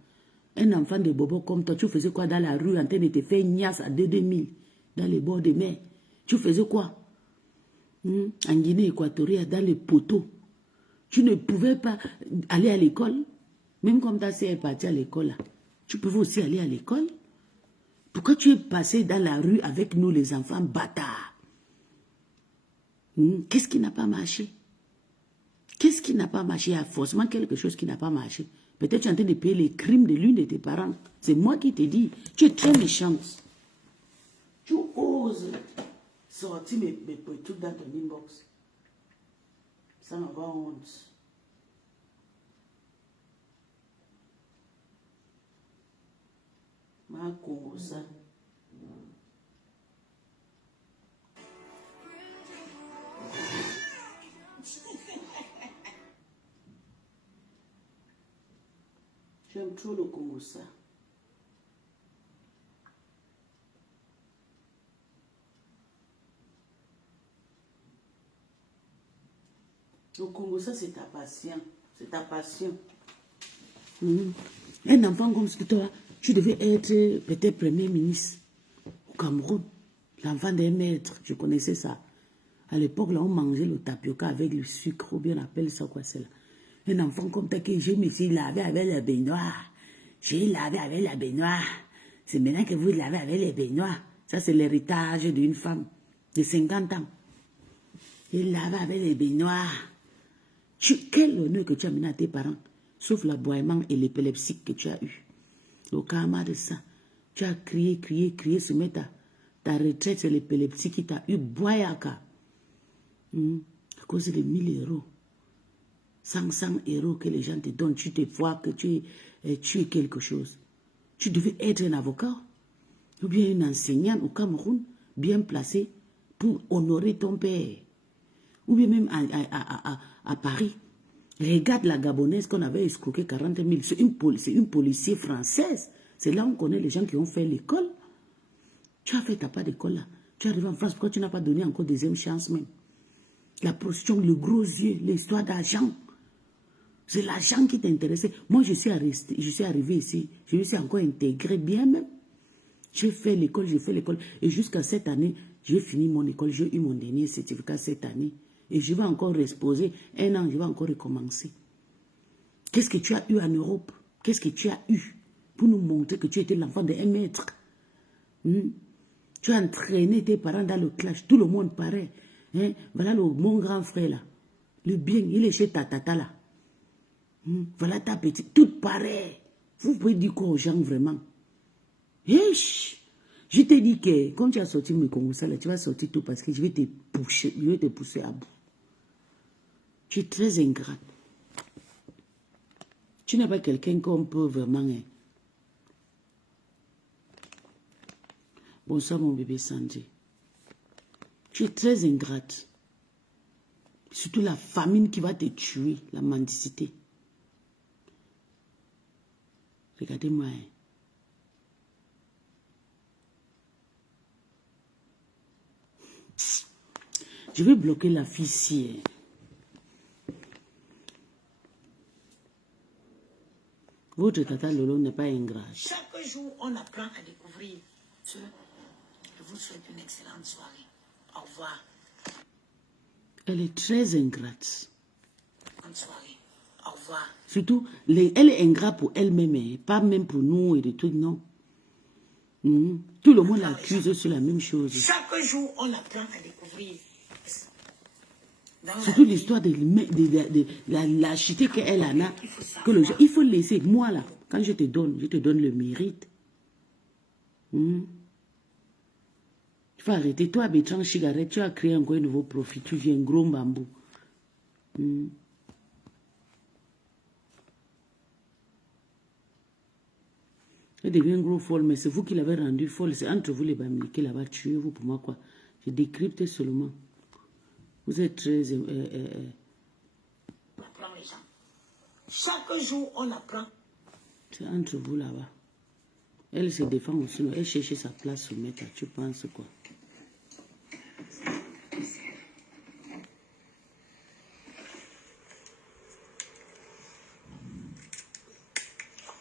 Un enfant de bobo comme toi, tu faisais quoi dans la rue en train de te faire niasse à 2000 dans les bords de mer? Tu faisais quoi? En Guinée équatoriale, dans les poteaux. Tu ne pouvais pas aller à l'école. Même comme ta sœur est partie à l'école, là. Tu pouvais aussi aller à l'école. Pourquoi tu es passé dans la rue avec nous, les enfants bâtards? Qu'est-ce qui n'a pas marché? Qu'est-ce qui n'a pas marché? Il y a forcément quelque chose qui n'a pas marché. Peut-être tu es en train de payer les crimes de l'une de tes parents. C'est moi qui t'ai dit. Tu es très méchante. Tu oses sortir mes trucs dans ton inbox. Ça m'avoir honte. Ma cause. J'aime trop le Congo ça. Le Congo ça c'est ta passion. C'est ta passion. Un enfant comme toi, tu devais être peut-être premier ministre au Cameroun. L'enfant d'un maître, je connaissais ça. À l'époque, là, on mangeait le tapioca avec le sucre, ou bien on appelle ça quoi, c'est là. Un enfant comme toi que je me suis lavé avec la baignoire. J'ai lavé avec la baignoire. C'est maintenant que vous lavez avec les baignoires. Ça, c'est l'héritage d'une femme de 50 ans. J'ai lavé avec les baignoires. Quel honneur que tu as mené à tes parents, sauf l'aboiement et l'épilepsie que tu as eu. Au karma de ça, tu as crié, se mettre à ta retraite, c'est l'épilepsie qui t'a eu, boyaka. À cause de 1000 euros. 500 euros que les gens te donnent, tu te vois que tu es quelque chose. Tu devais être un avocat ou bien une enseignante au Cameroun, bien placée pour honorer ton père. Ou bien même à Paris. Regarde la Gabonaise qu'on avait escroqué 40 000. C'est une policière française. C'est là où on connaît les gens qui ont fait l'école. Tu as fait ta part d'école là. Tu es arrivé en France, pourquoi tu n'as pas donné encore deuxième chance même? La prostitution, le gros yeux, l'histoire d'argent. C'est l'argent qui t'intéressait. Moi, je suis arrivé ici. Je me suis encore intégré bien même. J'ai fait l'école. Et jusqu'à cette année, j'ai fini mon école. J'ai eu mon dernier certificat cette année. Et je vais encore reposer. 1 an, je vais encore recommencer. Qu'est-ce que tu as eu en Europe? Qu'est-ce que tu as eu pour nous montrer que tu étais l'enfant d'un maître? Tu as entraîné tes parents dans le clash. Tout le monde paraît. Voilà mon grand frère là. Le bien, il est chez ta tata là. Voilà ta petite. Tout pareil. Vous pouvez dire quoi aux gens vraiment? Je t'ai dit que quand tu as sorti mes Congo ça là, tu vas sortir tout parce que je vais te pousser à bout. Tu es très ingrate. Tu n'es pas quelqu'un qu'on peut vraiment... Bonsoir mon bébé Sandy. Tu es très ingrate. Surtout la famine qui va te tuer, la mendicité. Regardez-moi. Je vais bloquer la fille ici. Votre tata Lolo n'est pas ingrat. Chaque jour, on apprend à découvrir. Je vous souhaite une excellente soirée. Au revoir. Elle est très ingrate. Bonne soirée. Au revoir. Surtout, elle est ingrate pour elle-même, pas même pour nous et des trucs, non. Tout le monde l'accuse sur la même chose. Chaque jour, on apprend à découvrir. Surtout l'histoire de la lâcheté qu'elle en a. Il faut laisser. Moi, là, quand je te donne le mérite. Il faut arrêter. Toi, Bétran Chigarette, tu as créé encore un nouveau profit. Tu viens gros bambou. Elle devient gros folle, mais c'est vous qui l'avez rendu folle. C'est entre vous les Bamilés qui l'avez tué. Vous, pour moi, quoi. Je décrypte seulement. Vous êtes très... On apprend les gens. Chaque jour, on apprend. C'est entre vous là-bas. Elle se défend aussi. Elle cherche sa place au maître. Tu penses quoi?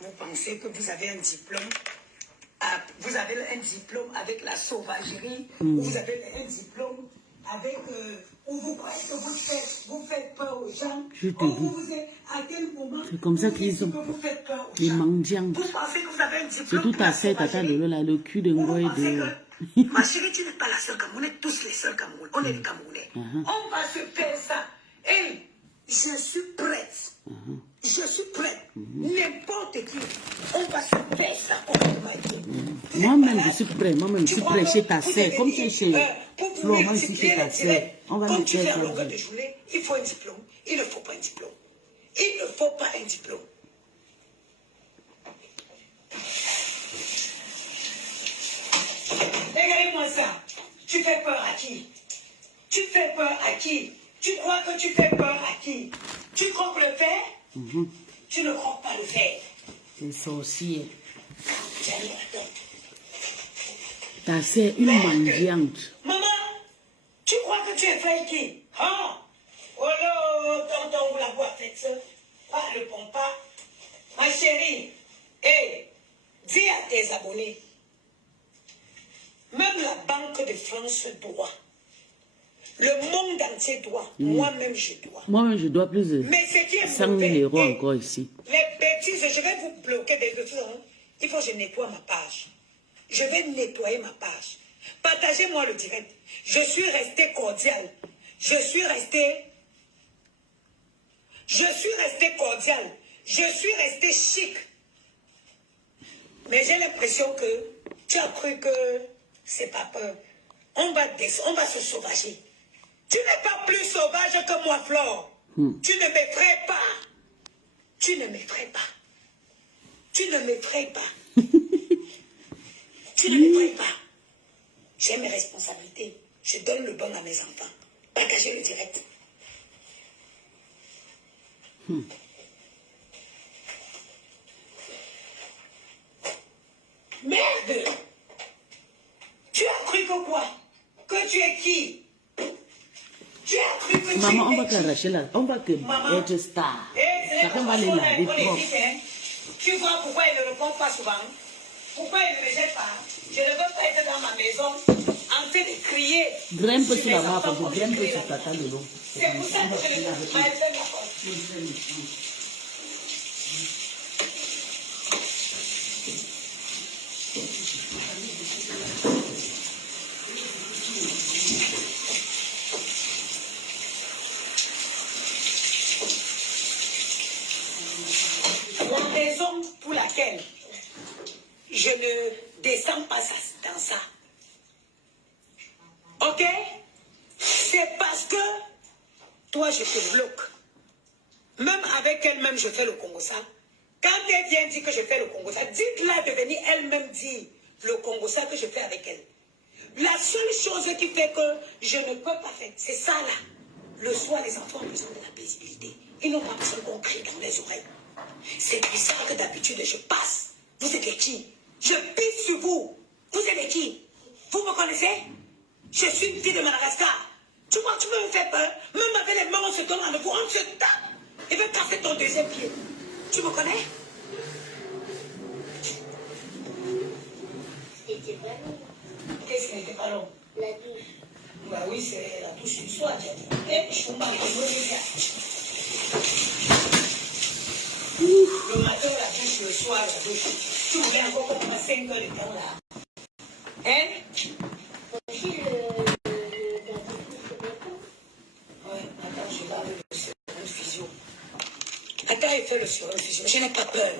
Vous pensez que vous avez un diplôme? Vous avez un diplôme avec la sauvagerie, ou vous avez un diplôme avec où vous croyez que vous faites peur aux gens. Je te dis. À quel moment c'est comme ça qu'ils sont. vous faites peur aux Les gens? mendiants. Vous pensez que vous avez un diplôme? C'est tout à fait, tata Lolo, là, le cul de Ngoy de. Ma chérie, tu n'es pas la seule Cameroun, on est tous les seuls Cameroun, on est les Camerounais. On va se faire ça. Et je suis prête. Je suis prête. N'importe qui. On va se faire ça complètement. Moi-même, je suis prêt. Moi-même, je suis prêt chez ta sœur. Comme tu es chez Flo, moi, je suis chez ta sœur. On va le faire ça. Il faut un diplôme. Il ne faut pas un diplôme. Il ne faut pas un diplôme. Regardez-moi ça. Tu fais peur à qui? Tu fais peur à qui? Tu crois que tu fais peur à qui? Tu croques le fer? Tu ne croques pas le fer. C'est sorcier. Tiens, attends. Ta sœur, une mendiante. Maman, tu crois que tu es fait qui? Hein? Oh là, tonton, vous l'avez fait ça. Pas le pompa. Ma chérie, hé, dis à tes abonnés, même la Banque de France doit. Le monde entier doit. Moi-même, je dois. Moi-même, je dois plus de Mais ce qui est 100 000 € encore ici. Les bêtises, je vais vous bloquer des autres. Hein. Il faut que je nettoie ma page. Je vais nettoyer ma page. Partagez-moi le direct. Je suis resté cordial. Je suis resté cordial. Je suis resté chic. Mais j'ai l'impression que tu as cru que c'est pas peur. On va se sauvager. Tu n'es pas plus sauvage que moi, Flore. Tu ne m'effraies pas. Tu ne m'effraies pas. Tu ne m'effraies pas. Tu ne m'effraies pas. J'ai mes responsabilités. Je donne le bon à mes enfants. Partagez le direct. Merde! Tu as cru que quoi? Que tu es qui? Tu as cru que Maman, on va tu es qu'arracher là. On va que être star. Chacun va les laver propre. Tu vois pourquoi il ne répond pas souvent? Pourquoi il ne me jette pas? Je ne veux pas être dans ma maison en train de crier. Grimpe sur la map, parce que grimpe sur tata de l'eau. C'est pour ça que je ne veux pas être la porte. La raison pour laquelle je ne descends pas dans ça, ok? C'est parce que toi, je te bloque. Même avec elle-même, je fais le Congo-ça. Quand elle vient dire que je fais le Congo-ça, dites-la de venir elle-même dire le Congo-ça que je fais avec elle. La seule chose qui fait que je ne peux pas faire, c'est ça là. Le soir, les enfants ont besoin de la paisibilité. Ils n'ont pas besoin qu'on crie dans les oreilles. C'est pour ça que d'habitude, je passe. Vous êtes qui? Je pisse sur vous. Vous êtes qui? Vous me connaissez? Je suis une fille de Madagascar. Tu vois, tu peux me faire peur. Même avec les mains, on se donne rendez-vous, on se tape. Il veut casser ton deuxième pied. Tu me connais? C'était pas long. Qu'est-ce qui n'était pas long? La douche. Bah oui, c'est la douche du soir. Et je suis pas le matin, la douche, le soir, la douche. Tu voulais encore comme à 5 heures de temps là. Hein? Attends, je vais avec le sérum physio. Attends, il fait le sérum physio. Je n'ai pas peur.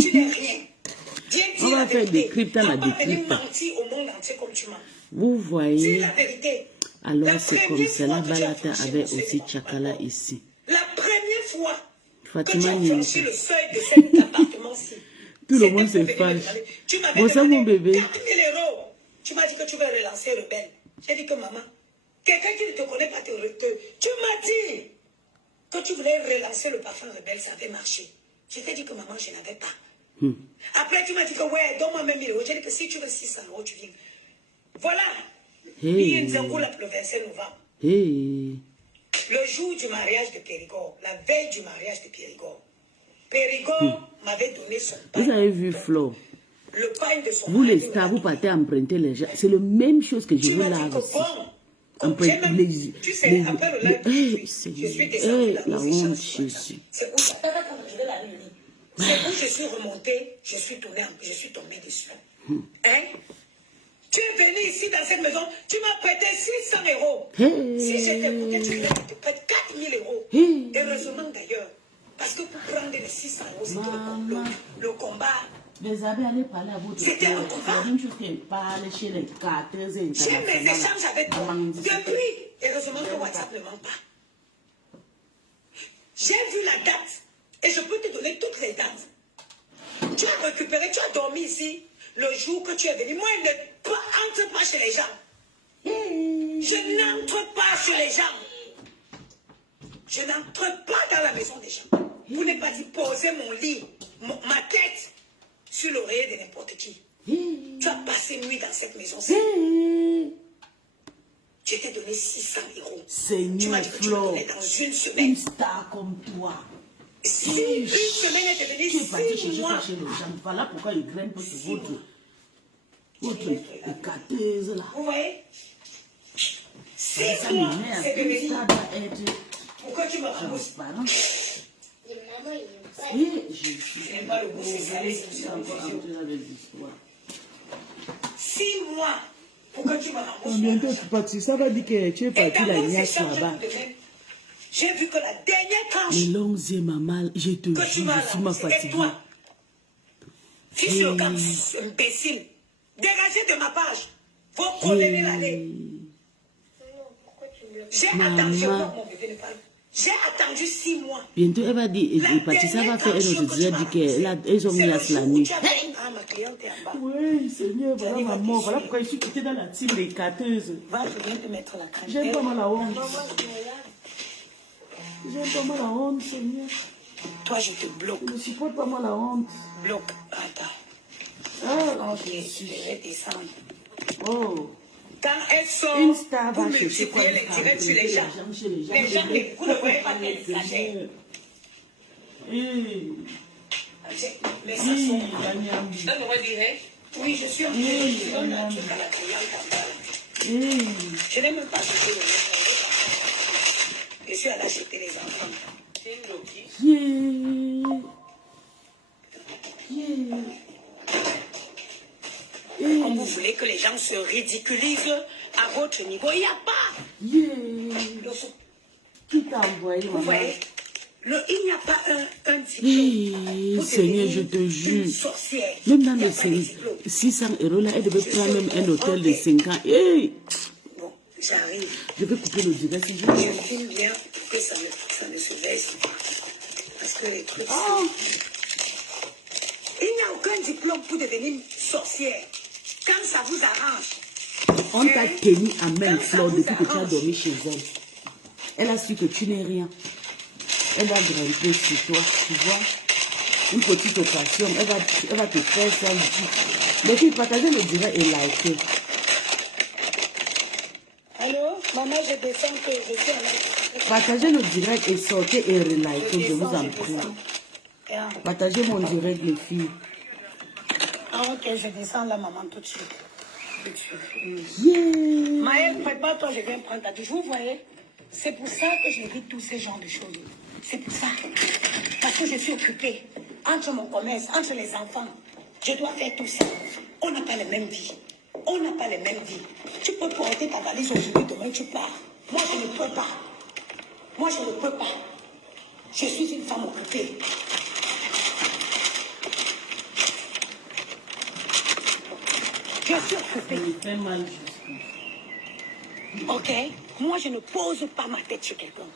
Tu n'es rien. Viens dire la vérité. On va venir mentir au monde entier comme tu mens. Vous voyez. Dis la vérité. Alors c'est comme cela, Balata avait aussi Tchakala ici. La première fois Fatima que tu as franchi le seuil de cet appartement-ci, tout le monde se fâche. Bon, ça, mon bébé. 4 000 €. Tu m'as dit que tu vas relancer Rebelle. J'ai dit que maman, quelqu'un qui ne te connaît pas, tu m'as dit que tu voulais relancer le parfum Rebelle, ça avait marché. Je t'ai dit que maman, je n'avais pas. Après, tu m'as dit que ouais, donne-moi même 1 000 €. J'ai dit que si tu veux 600 € tu viens. Voilà. Hey. Le 25 novembre. Hey. Le jour du mariage de Périgord, la veille du mariage de Périgord, Périgord m'avait donné son pain. Vous avez vu Flo? Le pain de son Vous mari les stars, vous partez emprunter les gens. C'est la même chose que je vous lave ici. Emprunter les... Tu sais, après le live, je suis descendue la honte, Jésus. C'est où je suis remontée, je suis tombée dessus. Hein? Tu es venu ici dans cette maison, tu m'as prêté 600 €. Hey. Si j'étais écouté, tu te prêtes 4 000 €. Hey. Heureusement d'ailleurs, parce que pour prendre les 600 € c'était le combat. Vous avez allé parler à votre C'était un frère. combat. C'est la même chose qu'elle parle chez les carters J'ai mes internationaux. échanges avec toi. Depuis, heureusement que WhatsApp ne ment pas. J'ai vu la date et je peux te donner toutes les dates. Tu as récupéré, tu as dormi ici le jour que tu es venu. Moi, je n'entre pas chez les gens. Je n'entre pas chez les gens. Je n'entre pas dans la maison des gens. Vous n'êtes pas dit poser mon lit, ma tête sur l'oreiller de n'importe qui. Tu as passé nuit dans cette maison-ci. Je t'ai donné 600 €. Seigneur tu m'as dit que tu me Flo, donnais dans une semaine. une star comme toi. Si une semaine est devenue Tu es parti 6 chercher mois. ça chez les gens. Voilà pourquoi ils craignent pas votre écarteuse là. Vous voyez? 6 Ça mois, m'énerve. c'est Une devenu. star doit être Pourquoi tu me rembourses? transparente. Oui, je suis. Je n'aime pas le goût, c'est salé, c'est encore encore entrer dans les histoires. 6 mois. Pourquoi tu me rembourses? Bientôt, tu partis. Ça va dire que tu es Et parti dans la nos niaque échanges là-bas. de même, j'ai vu que la dernière tranche Les longues et maman, je te que tu jure, m'as je suis ma lancée, et fatiguée. toi, fils de camp, imbécile, dégagez de ma page. Vous condamnez l'année. J'ai attendu, mon bébé ne parle. J'ai attendu 6 mois. Bientôt, elle va dire, Patricia va faire une autre dire qu'elles ont mis la nuit. Oui, Seigneur, voilà ma mort. Voilà pourquoi je suis quittée dans la team des carteuses. Va, je viens te mettre la crème. J'aime pas mal la honte. J'aime pas mal la honte, Seigneur. Toi, je te bloque. Je ne supporte pas mal la honte. Bloque. Attends. Ah, Ok, je vais descendre. oh. Quand elles sont Une star pour va chercher quoi multiplier les directs sur les gens. Les gens, vous ne voyez pas qu'elles exagèrent. Mais ça sont... Donne-moi direct. Oui, je suis en train de donner un truc à la cliente. Je n'ai même pas acheté les enfants. Je suis allée acheter les enfants. C'est une logie. Quand vous voulez que les gens se ridiculisent à votre niveau, il n'y a pas. Qui t'a envoyé, Vous maman? voyez, il n'y a pas un diplôme. Pour Seigneur, devenir je te jure. une sorcière. Même dans Il n'y a les pas de diplôme. 600 € là, elle devait prendre même un hôtel de 5 ans. Hey, Bon, j'arrive. je vais couper le direct si je Je veux. filme bien pour que ça ne se baisse. Parce que les trucs... Oh. Il n'y a aucun diplôme pour devenir sorcière. Quand ça vous arrange. On t'a tenu à main, Flore, depuis que tu as dormi chez elle. Elle a su que tu n'es rien. Elle a grimpé sur toi, tu vois. Une petite occasion, elle va te faire ça. Les filles, partagez le direct et likez. Allô, maman, je descends que je suis en... Partagez le direct et sortez et relikez, je vous en prie. Partagez mon direct, les filles. Ah, ok, je descends là, maman, tout de suite. Tout de suite. Maëlle, prépare-toi, je viens prendre ta douche. Vous voyez, c'est pour ça que j'évite tous ces genres de choses. C'est pour ça. Parce que je suis occupée. Entre mon commerce, entre les enfants, je dois faire tout ça. On n'a pas la même vie. On n'a pas les mêmes vies. Tu peux porter ta valise aujourd'hui, demain tu pars. Moi, je ne peux pas. Moi, je ne peux pas. Je suis une femme occupée. Je suis occupée. Ça me fait mal jusqu'à. Ok? Moi, je ne pose pas ma tête sur quelqu'un.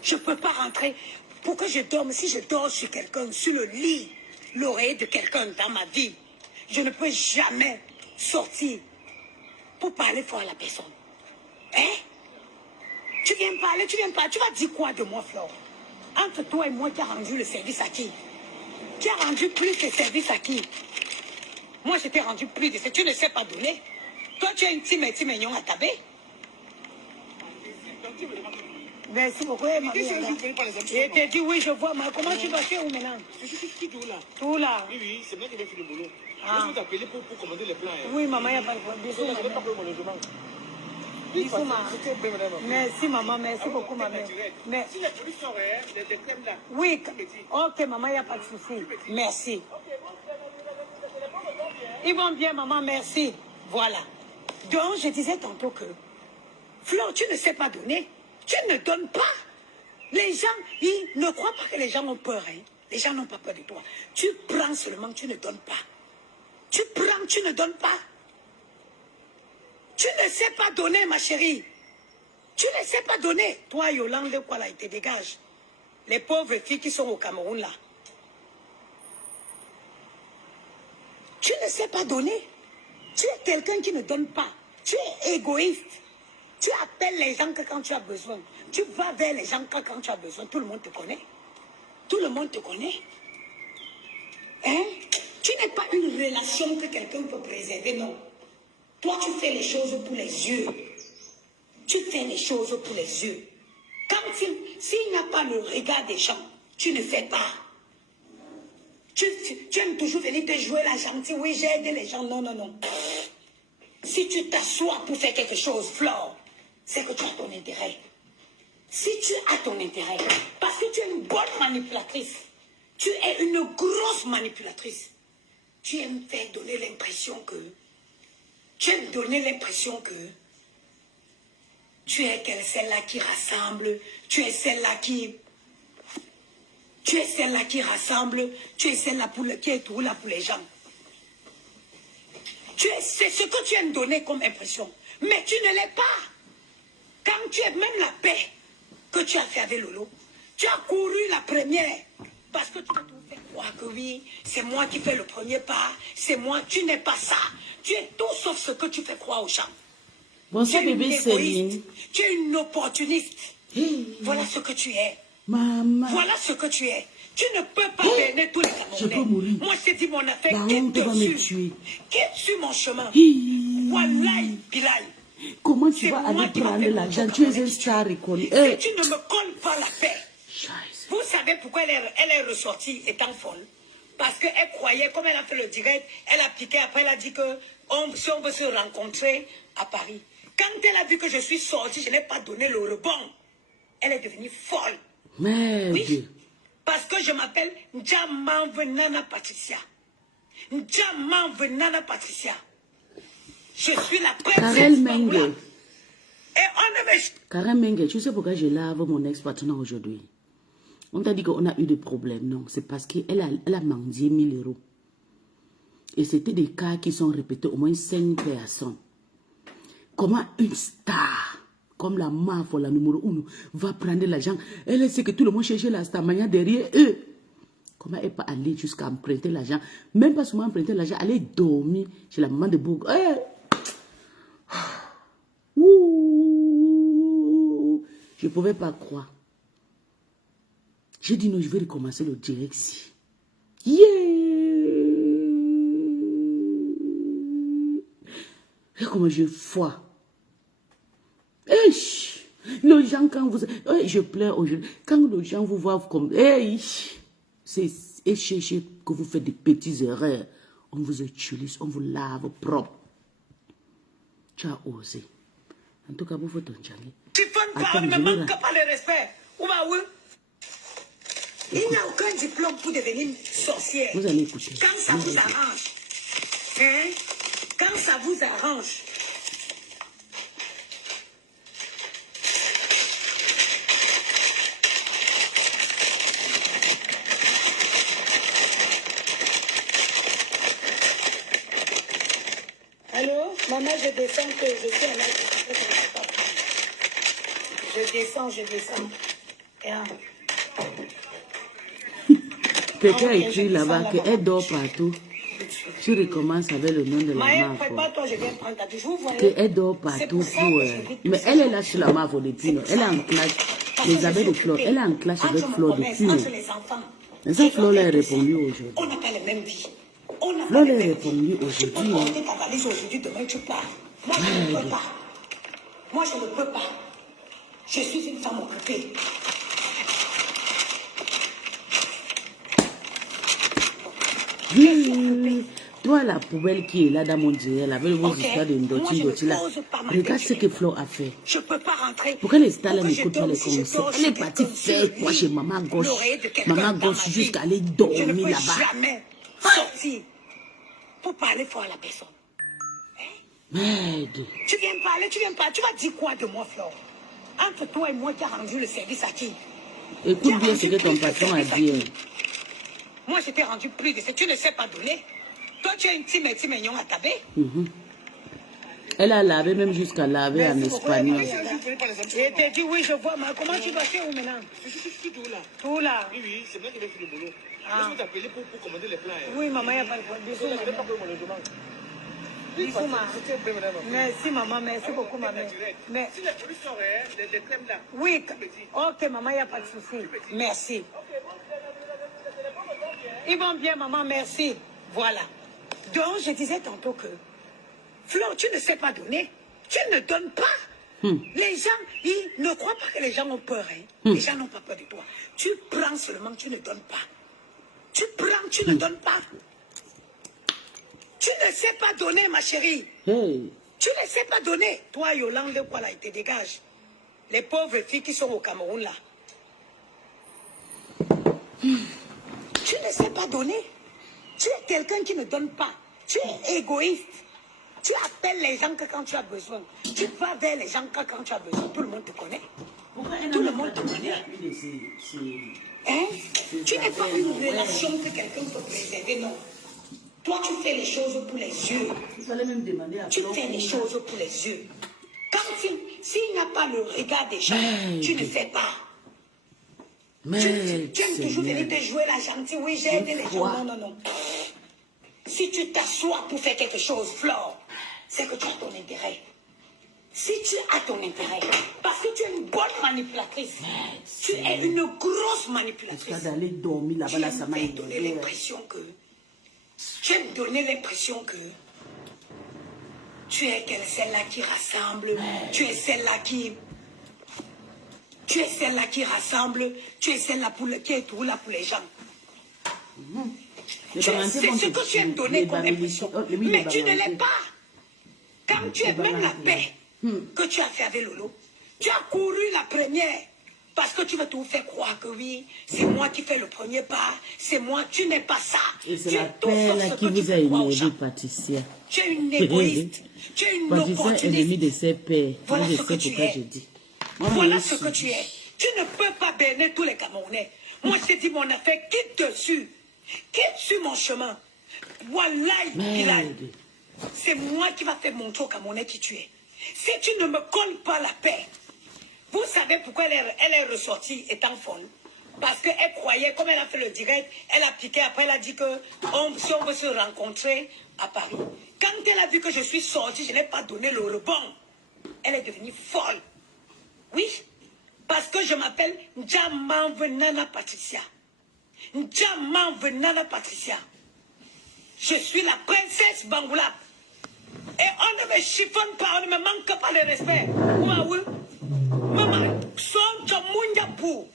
Je ne peux pas rentrer pour que je dorme. Si je dors sur quelqu'un, sur le lit, l'oreille de quelqu'un dans ma vie, je ne peux jamais sortir pour parler fort à la personne. Hein? Tu viens parler, tu vas dire quoi de moi, Flore? Entre toi et moi, tu as rendu le service à qui? Tu as rendu plus de service à qui? Moi, je t'ai rendu plus de service. Tu ne sais pas donner. Toi, tu as une petite mignon à taber. Merci beaucoup, maman. Je t'ai dit oui, je vois, mais comment tu vas faire où maintenant? Je suis tout là. Tout là. Oui, oui, c'est moi qui vais faire le boulot. Ah. Je vais vous appeler pour commander les plats. Oui, maman, il n'y a pas de problème. Bisous, Je vais pas maman. payer mon logement. Bisous, maman. C'était bien, madame. Merci, maman. Merci beaucoup, maman. Mais, Si les produits sont réels, les crèmes là. oui, ok, maman, il n'y a pas de souci. Merci. Ils vont bien, maman, merci. Voilà. Donc, je disais tantôt que, Flore, tu ne sais pas donner. Tu ne donnes pas. Les gens, ils ne croient pas que les gens ont peur. Hein. Les gens n'ont pas peur de toi. Tu prends seulement, tu ne donnes pas. Tu prends, tu ne donnes pas. Tu ne sais pas donner, ma chérie. Tu ne sais pas donner. Toi, Yolande, quoi là, il te dégage. Les pauvres filles qui sont au Cameroun là. Tu ne sais pas donner. Tu es quelqu'un qui ne donne pas. Tu es égoïste. Tu appelles les gens que quand tu as besoin. Tu vas vers les gens que quand tu as besoin. Tout le monde te connaît. Tout le monde te connaît. Hein? Tu n'es pas une relation que quelqu'un peut préserver, non. Toi, tu fais les choses pour les yeux. Tu fais les choses pour les yeux. S'il n'y a pas le regard des gens, tu ne fais pas. Tu aimes toujours venir te jouer la gentille. Oui, j'ai aidé les gens. Non, non, non. Si tu t'assois pour faire quelque chose, Flore, c'est que tu as ton intérêt. Si tu as ton intérêt, parce que tu es une bonne manipulatrice, tu es une grosse manipulatrice, tu aimes faire donner l'impression que, tu es celle-là qui rassemble, tu es celle-là qui rassemble, tu es celle-là qui est tout là pour les gens. C'est ce que tu aimes donner comme impression. Mais tu ne l'es pas. Quand tu es même la paix que tu as fait avec Lolo, tu as couru la première. Parce que tu as tout fait croire que oui, c'est moi qui fais le premier pas, c'est moi, tu n'es pas ça. Tu es tout sauf ce que tu fais croire aux gens. Bonsoir, bébé Céline. Tu es une opportuniste. Voilà ce que tu es. Maman. Voilà ce que tu es. Tu ne peux pas gagner tous les Camerounais. Je peux mourir. Moi, je te dis mon affaire. La honte va me tuer. Quitte sur mon chemin. Wallahi, Bilal. Comment tu vas aller prendre l'argent? Tu es un star reconnu. Si tu ne me colles pas la paix. Scheiße. Vous savez pourquoi elle est ressortie étant folle? Parce qu'elle croyait, comme elle a fait le direct, elle a piqué, après elle a dit que si on veut se rencontrer à Paris. Quand elle a vu que je suis sortie, je n'ai pas donné le rebond. Elle est devenue folle. Merde. Oui. Parce que je m'appelle Ndjamanvenana Patricia. Ndjamanvenana Patricia. Je suis la princesse. Karel Menge. Et on ne me... Karel Menge, tu sais pourquoi je lave mon ex-partenaire aujourd'hui? On t'a dit qu'on a eu des problèmes. Non, c'est parce qu'elle a mendié 1000 €. Et c'était des cas qui sont répétés au moins 5 personnes. Comment une star comme la MAF ou la numéro 1 va prendre l'argent? Elle sait que tout le monde cherche la star mania derrière eux. Comment elle peut aller jusqu'à emprunter l'argent? Même pas seulement emprunter l'argent, aller dormir chez la maman de Bourg. Hey! Je ne pouvais pas croire. J'ai dit non, je vais recommencer le direct ici. Yeah! Et comment je foi. Les gens, quand vous... je pleure aujourd'hui. Quand les gens vous voient comme... c'est chercher que vous faites des petites erreurs. On vous utilise, on vous lave propre. Tu as osé. En tout cas, vous faites un jali. Tu ne manques pas le respect. Où va où? Il n'y a aucun diplôme pour devenir sorcière. Vous allez écouter. Quand ça vous arrange. Hein? Quand ça vous arrange. Allô, maman, je descends que je suis en je descends. Yeah. Quelqu'un a écrit là-bas qu'elle dort partout. Tu recommences avec le nom de la marque. Qu'elle dort partout pour... Mais elle est là sur la marque depuis. Elle est en classe. Les abeilles de Flore. Elle est en classe avec Flore depuis. Mais ça, Flore l'a répondu aujourd'hui. On n'a pas les mêmes vies. Flore l'a répondu aujourd'hui. Tu peux porter ta valise aujourd'hui, demain tu pars. Moi, je ne peux pas. Moi, je ne peux pas. Je suis une femme occupée. Toi, la poubelle qui est là dans mon direct, avec vos histoires de Ndoti là, regarde ce que Flo a fait. Je peux pas rentrer. Pourquoi les stars là n'écoutent pas les conseils? Elle est partie faire quoi chez maman gauche? Maman gauche jusqu'à aller dormir là-bas. Je ne peux jamais sortir pour parler fort à la personne. Merde. Tu viens parler, tu vas dire quoi de moi, Flo? Entre toi et moi, tu as rendu le service à qui? Écoute bien ce que ton patron a dit. Moi, je t'ai rendu plus de ça. Tu ne sais pas donner. Toi, tu as une petite mignon à taber. Elle a lavé même jusqu'à laver en espagnol. Je t'ai dit, oui, je vois. Mais comment tu vas faire maintenant? Je suis tout là. Tout là. Oui, oui, c'est moi qui vais faire le boulot. Je vais t'appeler pour commander les plats. Oui, maman, il n'y a pas de problème. Bisous, maman. Bisous, maman. Merci, maman. Merci beaucoup, maman. Mais... Si les produits sont réels, les crèmes là. Oui. Ok, maman, il n'y a pas de souci. Merci. Ils vont bien, maman, merci. Voilà. Donc, je disais tantôt que, Flore, tu ne sais pas donner. Tu ne donnes pas. Les gens, ils ne croient pas que les gens ont peur. Hein. Les gens n'ont pas peur de toi. Tu prends seulement, tu ne donnes pas. Tu prends, tu ne donnes pas. Tu ne sais pas donner, ma chérie. Hey. Tu ne sais pas donner. Toi, Yolande, quoi là, il te dégage. Les pauvres filles qui sont au Cameroun, là. Tu ne sais pas donner. Tu es quelqu'un qui ne donne pas. Tu es égoïste. Tu appelles les gens que quand tu as besoin. Tu vas vers les gens que quand tu as besoin. Tout le monde te connaît. Tout le monde te connaît. Hein? Tu n'es pas une relation que quelqu'un peut préserver, non. Toi, tu fais les choses pour les yeux. Tu fais les choses pour les yeux. S'il n'y a pas le regard des gens, tu ne fais pas. Tu aimes toujours venir te jouer la gentille. Oui, j'ai aidé les gens. Non, non, non. Si tu t'assois pour faire quelque chose, Flore, c'est que tu as ton intérêt. Si tu as ton intérêt, parce que tu es une bonne manipulatrice, tu es une grosse manipulatrice. Tu aimes donner l'impression que... Tu aimes donner l'impression que... Tu es celle-là qui rassemble. Tu es celle-là qui... Tu es celle-là qui rassemble. Tu es celle-là qui est tout là pour les gens. C'est ce que tu aimes donner comme impression. Mais tu ne l'es pas. Quand tu es même la paix que tu as fait avec Lolo, tu as couru la première. Parce que tu veux tout faire croire que oui, c'est moi qui fais le premier pas. C'est moi, tu n'es pas ça. Et c'est la paix là qui vous a énervé, Patricia. Tu es une égoïste. Tu es une Patricia est venue de ses pères. Voilà ce que tu es. Voilà ce que tu es. Tu ne peux pas bénir tous les Camerounais. Moi, je t'ai dit mon affaire, quitte dessus. Quitte sur mon chemin. Wallahi Bilal. C'est moi qui va faire montrer aux Camerounais qui tu es. Si tu ne me colles pas la paix, vous savez pourquoi elle est ressortie étant folle? Parce qu'elle croyait, comme elle a fait le direct, elle a piqué, après elle a dit que si on veut se rencontrer à Paris. Quand elle a vu que je suis sortie, je n'ai pas donné le bon. Elle est devenue folle. Oui, parce que je m'appelle Ndjamanvenana Patricia. Ndjamanvenana Patricia. Je suis la princesse Bangoula. Et on ne me chiffonne pas, on ne me manque pas de respect. Ouaoué. Maman, son jamunja pou.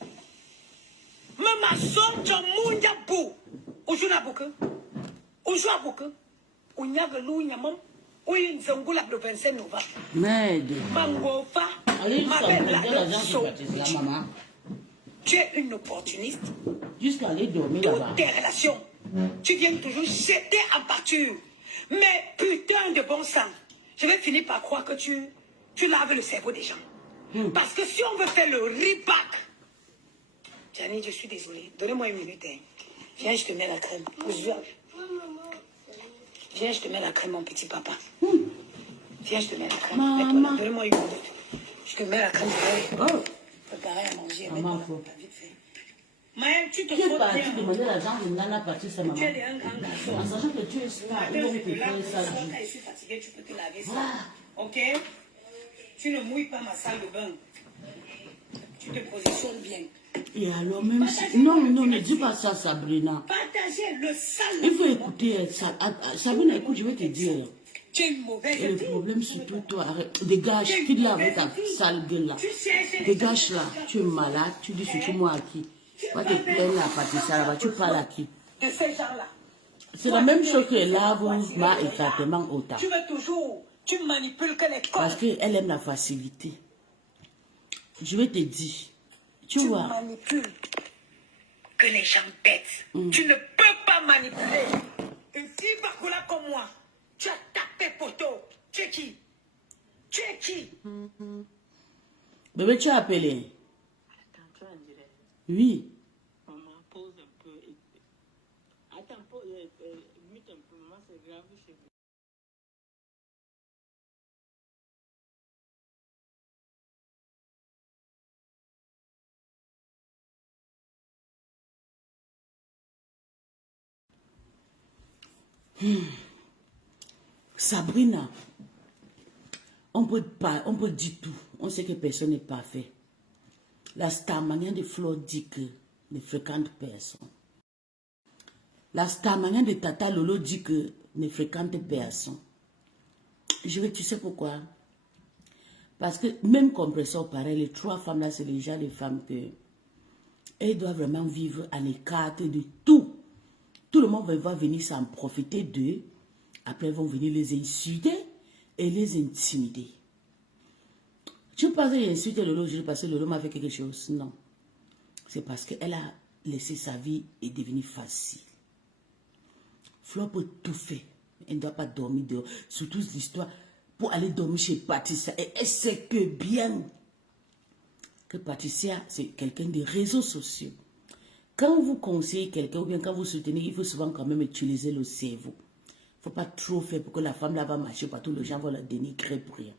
Maman, son jamunja pou. Oujou na bouke. Oujou a bouke. Ounyaga lou nyamam. Ouy nzangula le 25 novembre. Merde. Bangofa. M'appelle la sauce. Tu es une opportuniste. Jusqu'à aller dormir là-bas. Toutes tes relations. Tu viens toujours jeter en pâture. Mais putain de bon sang, je vais finir par croire que tu laves le cerveau des gens. Parce que si on veut faire le repack, Gianni, je suis désolée. Donnez-moi une minute. Hein. Viens, je te mets la crème. Viens, je te mets la crème, mon petit papa. Viens, je te mets la crème. Donnez-moi une minute. Je te mets la crème. Préparer à manger. Maman, faut. Vite fait. Maël, tu te Tu es fous parti bien. demander l'argent de Nana partir sa maman. Tu es un grand garçon. En sachant que tu es smart, ils vont te faire ça. Quand je suis fatiguée, tu peux te laver ça. Ok? Tu ne mouilles pas ma salle de bain. Tu te positionnes bien. Et alors même si... Non, ne dis pas ça, Sabrina. Partagez le sale. Il faut écouter ça. Sabrina, écoute, je vais te dire. Tu es une mauvaise Et le fille. problème, surtout toi, arrête. Dégage, tu dis avec ta sale gueule là. Dégage là, tu es malade, tu dis surtout moi à qui. Va te plaindre la pâtisserie là-bas, tu parles à qui. De ces gens-là. C'est la même chose que là, vous m'a exactement autant. Tu veux toujours, tu manipules que les corps. Parce qu'elle aime la facilité. Je vais te dire, tu vois. Manipules que les gens bêtes. Tu ne peux pas manipuler. Une fille Bakoula comme moi, tu as tapé poteau. Tu es qui? Tu es qui? Bébé, tu as appelé? Attends, tu en dirais. Oui. Maman, pose un peu. Attends, mute un peu. Maman, c'est grave chez vous. Sabrina, on peut dire tout. On sait que personne n'est parfait. La star manière de Flo dit que ne fréquente personne. La star manière de Tata Lolo dit que ne fréquente personne. Tu sais pourquoi? Parce que même compresseur pareil, les trois femmes là, c'est déjà les femmes que elles doivent vraiment vivre à l'écart de tout. Tout le monde va venir s'en profiter d'eux. Après, ils vont venir les insulter et les intimider. Tu penses que j'ai insulté Lolo parce que Lolo m'a fait quelque chose? Non. C'est parce qu'elle a laissé sa vie et devenir facile. Flo peut tout faire. Elle ne doit pas dormir dehors. Surtout l'histoire pour aller dormir chez Patricia. Et elle sait que bien que Patricia, c'est quelqu'un des réseaux sociaux. Quand vous conseillez quelqu'un ou bien quand vous soutenez, il faut souvent quand même utiliser le cerveau. Il ne faut pas trop faire pour que la femme là va marcher partout, les gens vont la dénigrer pour rien.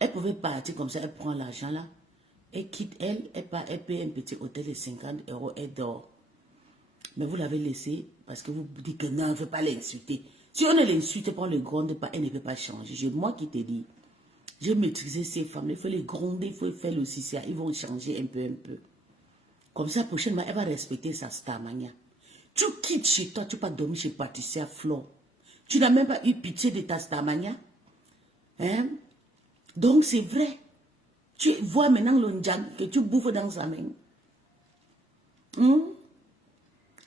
Elle pouvait partir comme ça, elle prend l'argent là, elle quitte elle paye un petit hôtel de 50 €, elle dort. Mais vous l'avez laissé parce que vous dites que non, on ne veut pas l'insulter. Si on ne l'insulte pas, on ne le gronde pas, elle ne peut pas changer. C'est moi qui te dis. J'ai maîtrisé ces femmes, il faut les gronder, il faut faire le CCA, ils vont changer un peu. Comme ça, prochainement, elle va respecter sa starmania. Tu quittes chez toi, tu ne vas pas dormir chez Patricia Flo. Tu n'as même pas eu pitié de ta starmania. Hein? Donc, c'est vrai. Tu vois maintenant le njang que tu bouffes dans sa main.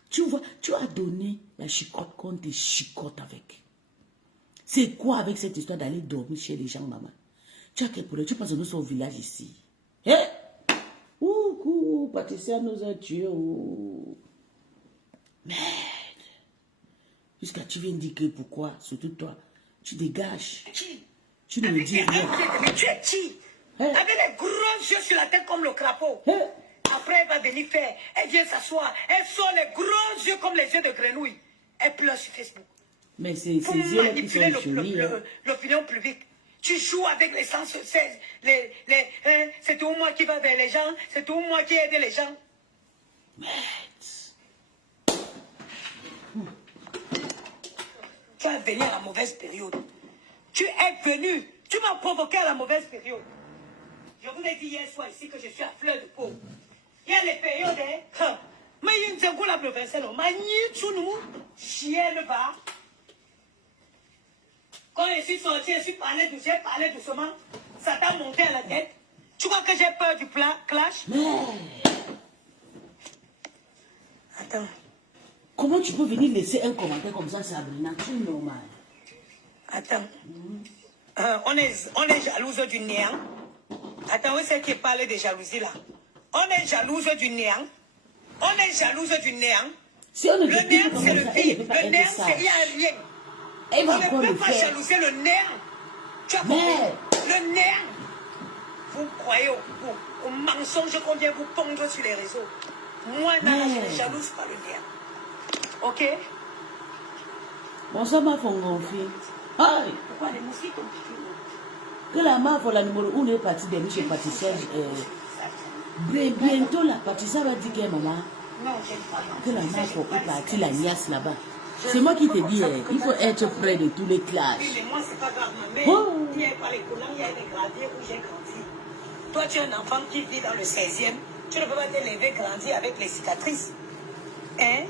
Tu vois, tu as donné la chicotte qu'on te chicote avec. C'est quoi avec cette histoire d'aller dormir chez les gens, maman? Tu as quel problème? Tu penses que nous sommes au village ici? Hein? Patricia nous a tués. Merde. Jusqu'à tu viens dire que pourquoi, surtout toi, tu dégages. Tu ne me dis rien. Tu es qui? Avec les gros yeux sur la tête comme le crapaud. Après, elle va venir faire. Elle vient s'asseoir. Elle sort les gros yeux comme les yeux de grenouille. Elle pleure sur Facebook. Mais c'est ces yeux qui sont jolis. L'opinion publique. Tu joues avec les sens. C'est tout moi qui va vers les gens. C'est tout moi qui aide les gens. Merde. Tu es venu à la mauvaise période. Tu es venu. Tu m'as provoqué à la mauvaise période. Je vous ai dit hier soir ici que je suis à fleur de peau. Il y a les périodes, hein. Mais il y a une seconde à province, non. Mais il y a nous, chienne va. Quand je suis sorti, j'ai parlé doucement. Ça t'a monté à la tête. Tu crois que j'ai peur du clash? Attends. Comment tu peux venir laisser un commentaire comme ça, Sabrina? C'est normal. Attends. On est jalouse du néant. Attends, oui, c'est qui parle de jalousie là. On est jalouse du néant. On est jalouse du néant. Si on le néant, c'est le vide. Le néant, c'est il n'y a rien. Elle va On ne encore peut le pas faire. jalouser le nerf. Tu as compris? Mais- Le nerf. Vous croyez au mensonge qu'on vient vous pondre sur les réseaux. Moi, Nana, je ne jalouse pas le nerf. Ok? Bon, ça m'a fait gonfler. Aïe. Pourquoi les moustiques ont piqué? Que la marque pour la numéro 1 est partie de chez pâtissière. Bientôt, la pâtissière va dire que maman, Non, j'aime pas. que la marque est partie la niasse là-bas. C'est moi qui te dis, il faut être près de tous les classes. Oui, mais moi, c'est pas grave. Ma mère, Oh. il n'y a pas les collants, il y a les graviers où j'ai grandi. Toi, tu es un enfant qui vit dans le 16e. Tu ne peux pas te lever, grandir avec les cicatrices. Hein?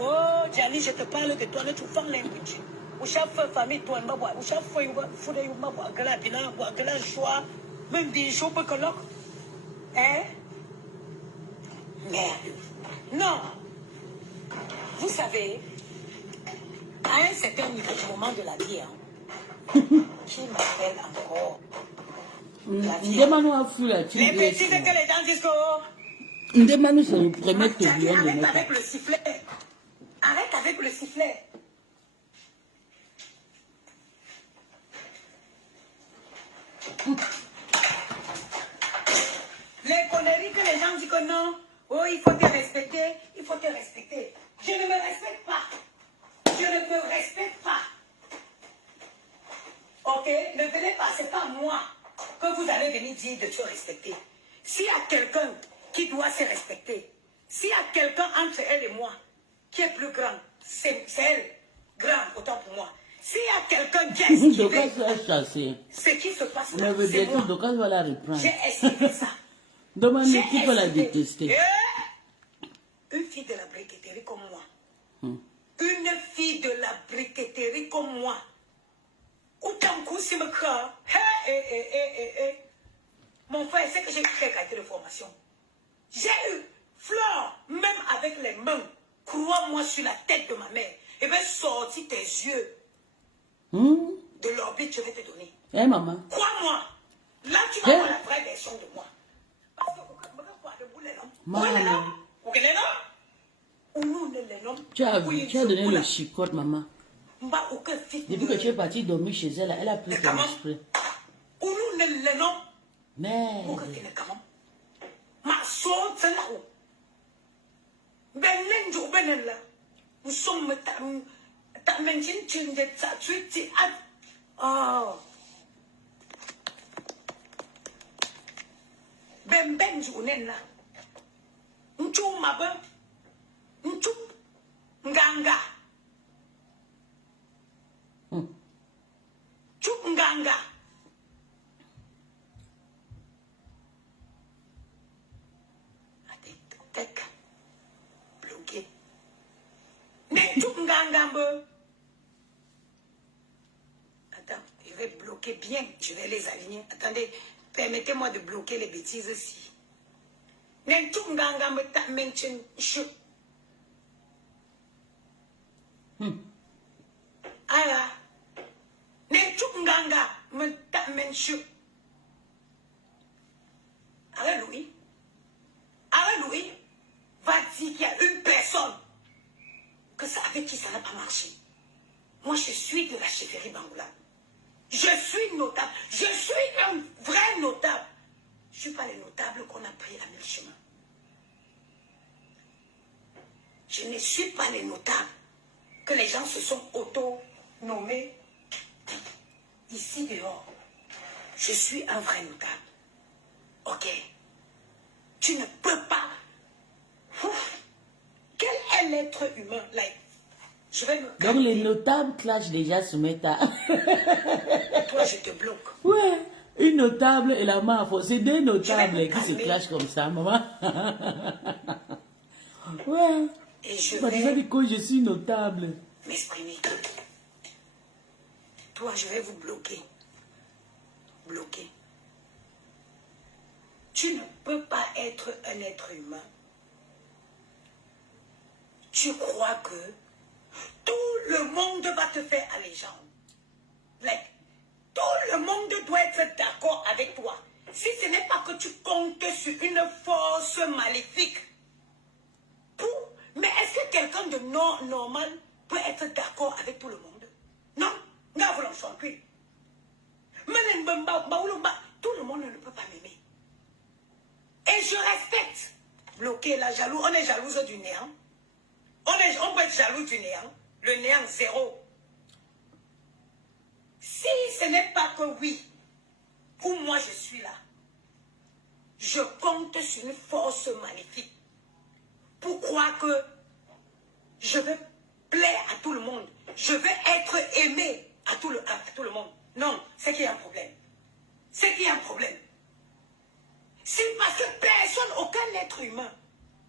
Oh, Gianni, je te parle de toi, mais tu fais language. Ou chaque famille, toi, ou chaque fois, même des jours, hein? Merde. Non. Vous savez, à un certain moment de la vie, qui m'appelle encore la vie. Demande-nous à fouiller la Les petits que les gens disent que... Demande-nous sur le premier Jackie, téléphone de arrête notre. avec le sifflet. Arrête avec le sifflet. Les conneries que les gens disent que non, oh, il faut te respecter, il faut te respecter. Je ne me respecte pas. Je ne me respecte pas. Ok? Ne venez pas, c'est pas moi que vous allez venir dire de te respecter. S'il y a quelqu'un qui doit se respecter, s'il y a quelqu'un entre elle et moi qui est plus grand, c'est elle, grand autant pour moi. S'il y a quelqu'un qui a esquivé, Docas va chasser. ce qui se passe Mais là, veut c'est dire moi. que Docas va la reprendre. J'ai esquivé ça. Demande-nous J'ai qui peut la esquivé. détester. Une fille de la briqueterie comme moi. Une fille de la briqueterie comme moi. Autant que si me craint. Mon frère, c'est que j'ai fait qualité de formation. J'ai eu Flore, même avec les mains, crois-moi sur la tête de ma mère, et bien sortir tes yeux de l'orbite, je vais te donner. Eh, maman. Crois-moi, là tu vas voir la vraie version de moi. Parce que Maman. Tu as donné le chicote, maman. Depuis que tu es parti dormir chez elle, elle a pris ton esprit. Mais... Ma soeur, c'est là où. Ben, l'enjeu, ben, là. Nous sommes ta mention, tu ne sais tu oh. Ben, journée là. N'chou ma ben. N'chou. Nganga. Chou nganga. Bloqué. Mais tout Attends, je vais bloquer bien. Je vais les aligner. Attendez, permettez-moi de bloquer les bêtises ici. Mais tout ta mention. Ah, mais tout ta mention. Alléluia. Alléluia. Va dire qu'il y a une personne que ça, avec qui ça n'a pas marché. Moi, je suis de la chefferie Bangoula. Je suis notable. Je suis un vrai notable. Je ne suis pas les notables qu'on a pris à 1000 chemins. Je ne suis pas les notables que les gens se sont auto-nommés ici dehors. Je suis un vrai notable. Ok? Tu ne peux pas. Quel est l'être humain? Like, je vais me Donc les notables clashent déjà sur Meta. Toi, je te bloque. Ouais, une notable et la mafia. C'est deux notables qui se clashent comme ça, maman. Ouais. Et je Bah, déjà dit que je suis notable. m'exprimer. Toi, je vais vous bloquer. Bloquer. Tu ne peux pas être un être humain. Tu crois que tout le monde va te faire allégeance. Like, tout le monde doit être d'accord avec toi. Si ce n'est pas que tu comptes sur une force maléfique. Mais est-ce que quelqu'un de normal peut être d'accord avec tout le monde. Non, tout le monde ne peut pas m'aimer. Et je respecte. Bloquer la jaloux, on est jalouse du néant. On peut être jaloux du néant. Le néant zéro. Si ce n'est pas que oui, pour moi je suis là. Je compte sur une force magnifique pour croire que je veux plaire à tout le monde. Je veux être aimé à tout le monde. Non, c'est qu'il y a un problème. C'est qu'il y a un problème. C'est parce que personne, aucun être humain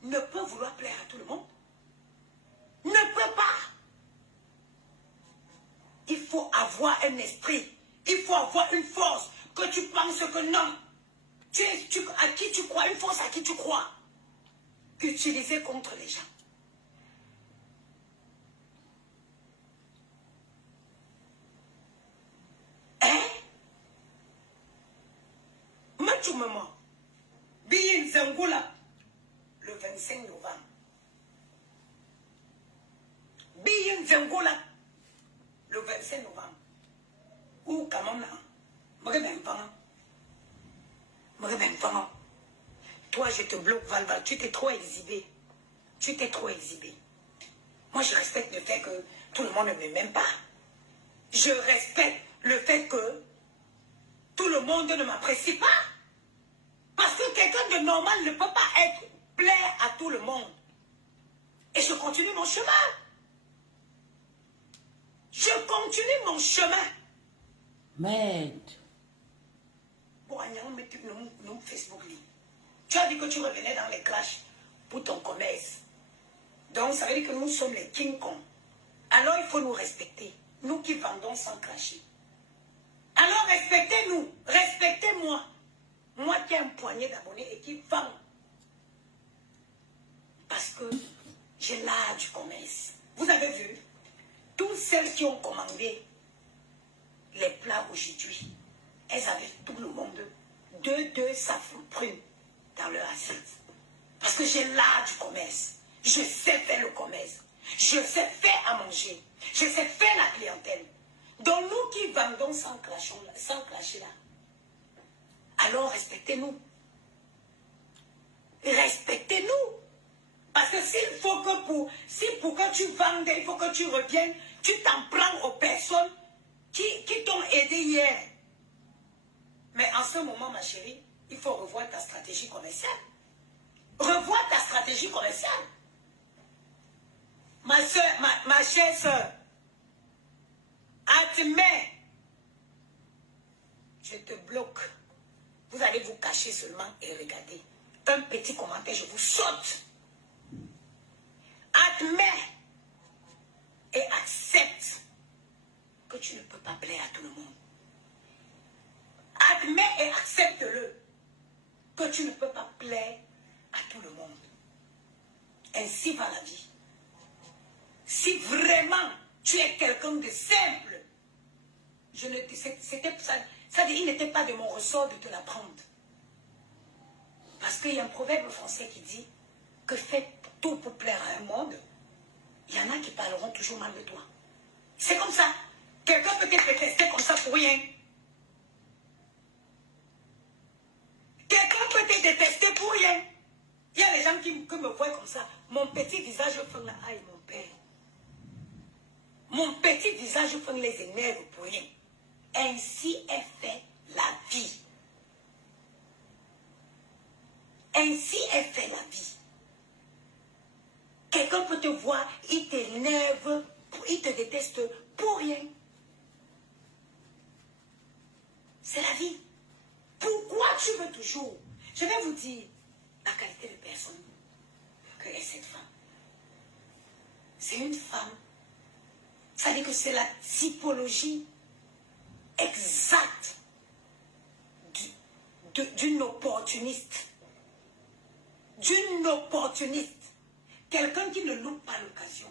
ne peut vouloir plaire à tout le monde. Ne peut pas. Il faut avoir un esprit. Il faut avoir une force. Que tu penses que non. À qui tu crois, une force à qui tu crois. Utiliser contre les gens. Hein? Maman. Bien Zangoula. Le 25 novembre. Bien Zangoula. Le 25 novembre. Ou quand même là. Toi, je te bloque, Valval. Tu t'es trop exhibé. Tu t'es trop exhibé. Moi, je respecte le fait que tout le monde ne m'aime pas. Je respecte le fait que tout le monde ne m'apprécie pas. Parce que quelqu'un de normal ne peut pas être plaire à tout le monde. Et je continue mon chemin. Je continue mon chemin. Merde. Bon, nous Facebook. Tu as dit que tu revenais dans les clashs pour ton commerce. Donc, ça veut dire que nous sommes les King Kong. Alors, il faut nous respecter. Nous qui vendons sans clasher. Alors, respectez-nous. Respectez-moi. Moi qui ai un poignet d'abonnés et qui vend. Parce que j'ai l'art du commerce. Vous avez vu? Toutes celles qui ont commandé les plats aujourd'hui, elles avaient tout le monde deux safran-prunes dans leur assiette. Parce que j'ai l'art du commerce. Je sais faire le commerce. Je sais faire à manger. Je sais faire la clientèle. Donc nous qui vendons sans clasher là, alors respectez-nous. Respectez-nous. Parce que s'il faut que pour que tu vendes, il faut que tu reviennes, tu t'en prends aux personnes qui t'ont aidé hier. Mais en ce moment, ma chérie, il faut revoir ta stratégie commerciale. Revoir ta stratégie commerciale. Ma soeur, ma chère soeur, admets, je te bloque. Vous allez vous cacher seulement et regarder. Un petit commentaire, je vous saute. Admets et accepte que tu ne peux pas plaire à tout le monde. Admets et accepte-le que tu ne peux pas plaire à tout le monde. Ainsi va la vie. Si vraiment tu es quelqu'un de simple, il n'était pas de mon ressort de te l'apprendre. Parce qu'il y a un proverbe français qui dit que fais tout pour plaire à un monde, il y en a qui parleront toujours mal de toi. C'est comme ça. Quelqu'un peut te détester comme ça pour rien. Quelqu'un peut te détester pour rien. Il y a des gens qui me voient comme ça. Mon petit visage fait la aïe, mon père. Mon petit visage fait les énerve pour rien. Ainsi est fait la vie. Ainsi est fait la vie. Quelqu'un peut te voir, il t'énerve, il te déteste pour rien. C'est la vie. Pourquoi tu veux toujours? Je vais vous dire la qualité de personne que est cette femme. C'est une femme. Ça veut dire que c'est la typologie exacte d'une opportuniste. D'une opportuniste. Quelqu'un qui ne loupe pas l'occasion.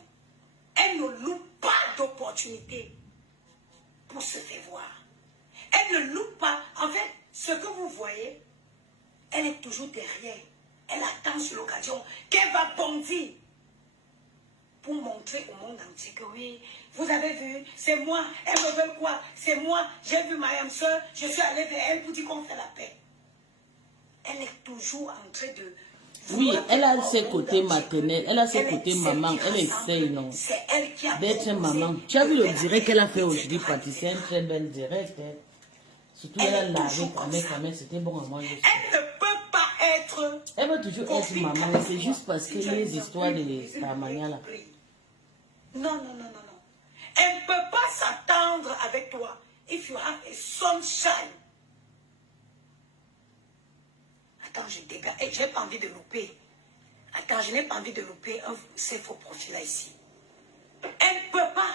Elle ne loupe pas d'opportunité pour se faire voir. Elle ne loupe pas. En fait, ce que vous voyez, elle est toujours derrière. Elle attend sur l'occasion qu'elle va bondir. pour montrer au monde entier que oui, vous avez vu, c'est moi, elles me veulent quoi? C'est moi, j'ai vu ma âme sœur, je suis allée vers elle pour dire qu'on fait la paix. Elle est toujours en train de... Oui, elle a ses côtés maternels, elle a ses côtés maman, elle essaye, non, d'être maman. Tu as vu le direct qu'elle a fait aujourd'hui, Patty, c'est un très bel direct. Hein. Surtout, elle a lavé quand même, c'était bon à moi. Elle ne peut pas être... Elle va toujours être maman, c'est juste parce que les histoires de Starmania là. Non, non, non, non, non. Elle ne peut pas s'attendre avec toi. If you have a sunshine. Attends, je dégage. Je n'ai pas envie de louper. Attends, je n'ai pas envie de louper ces faux profils-là ici. Elle ne peut pas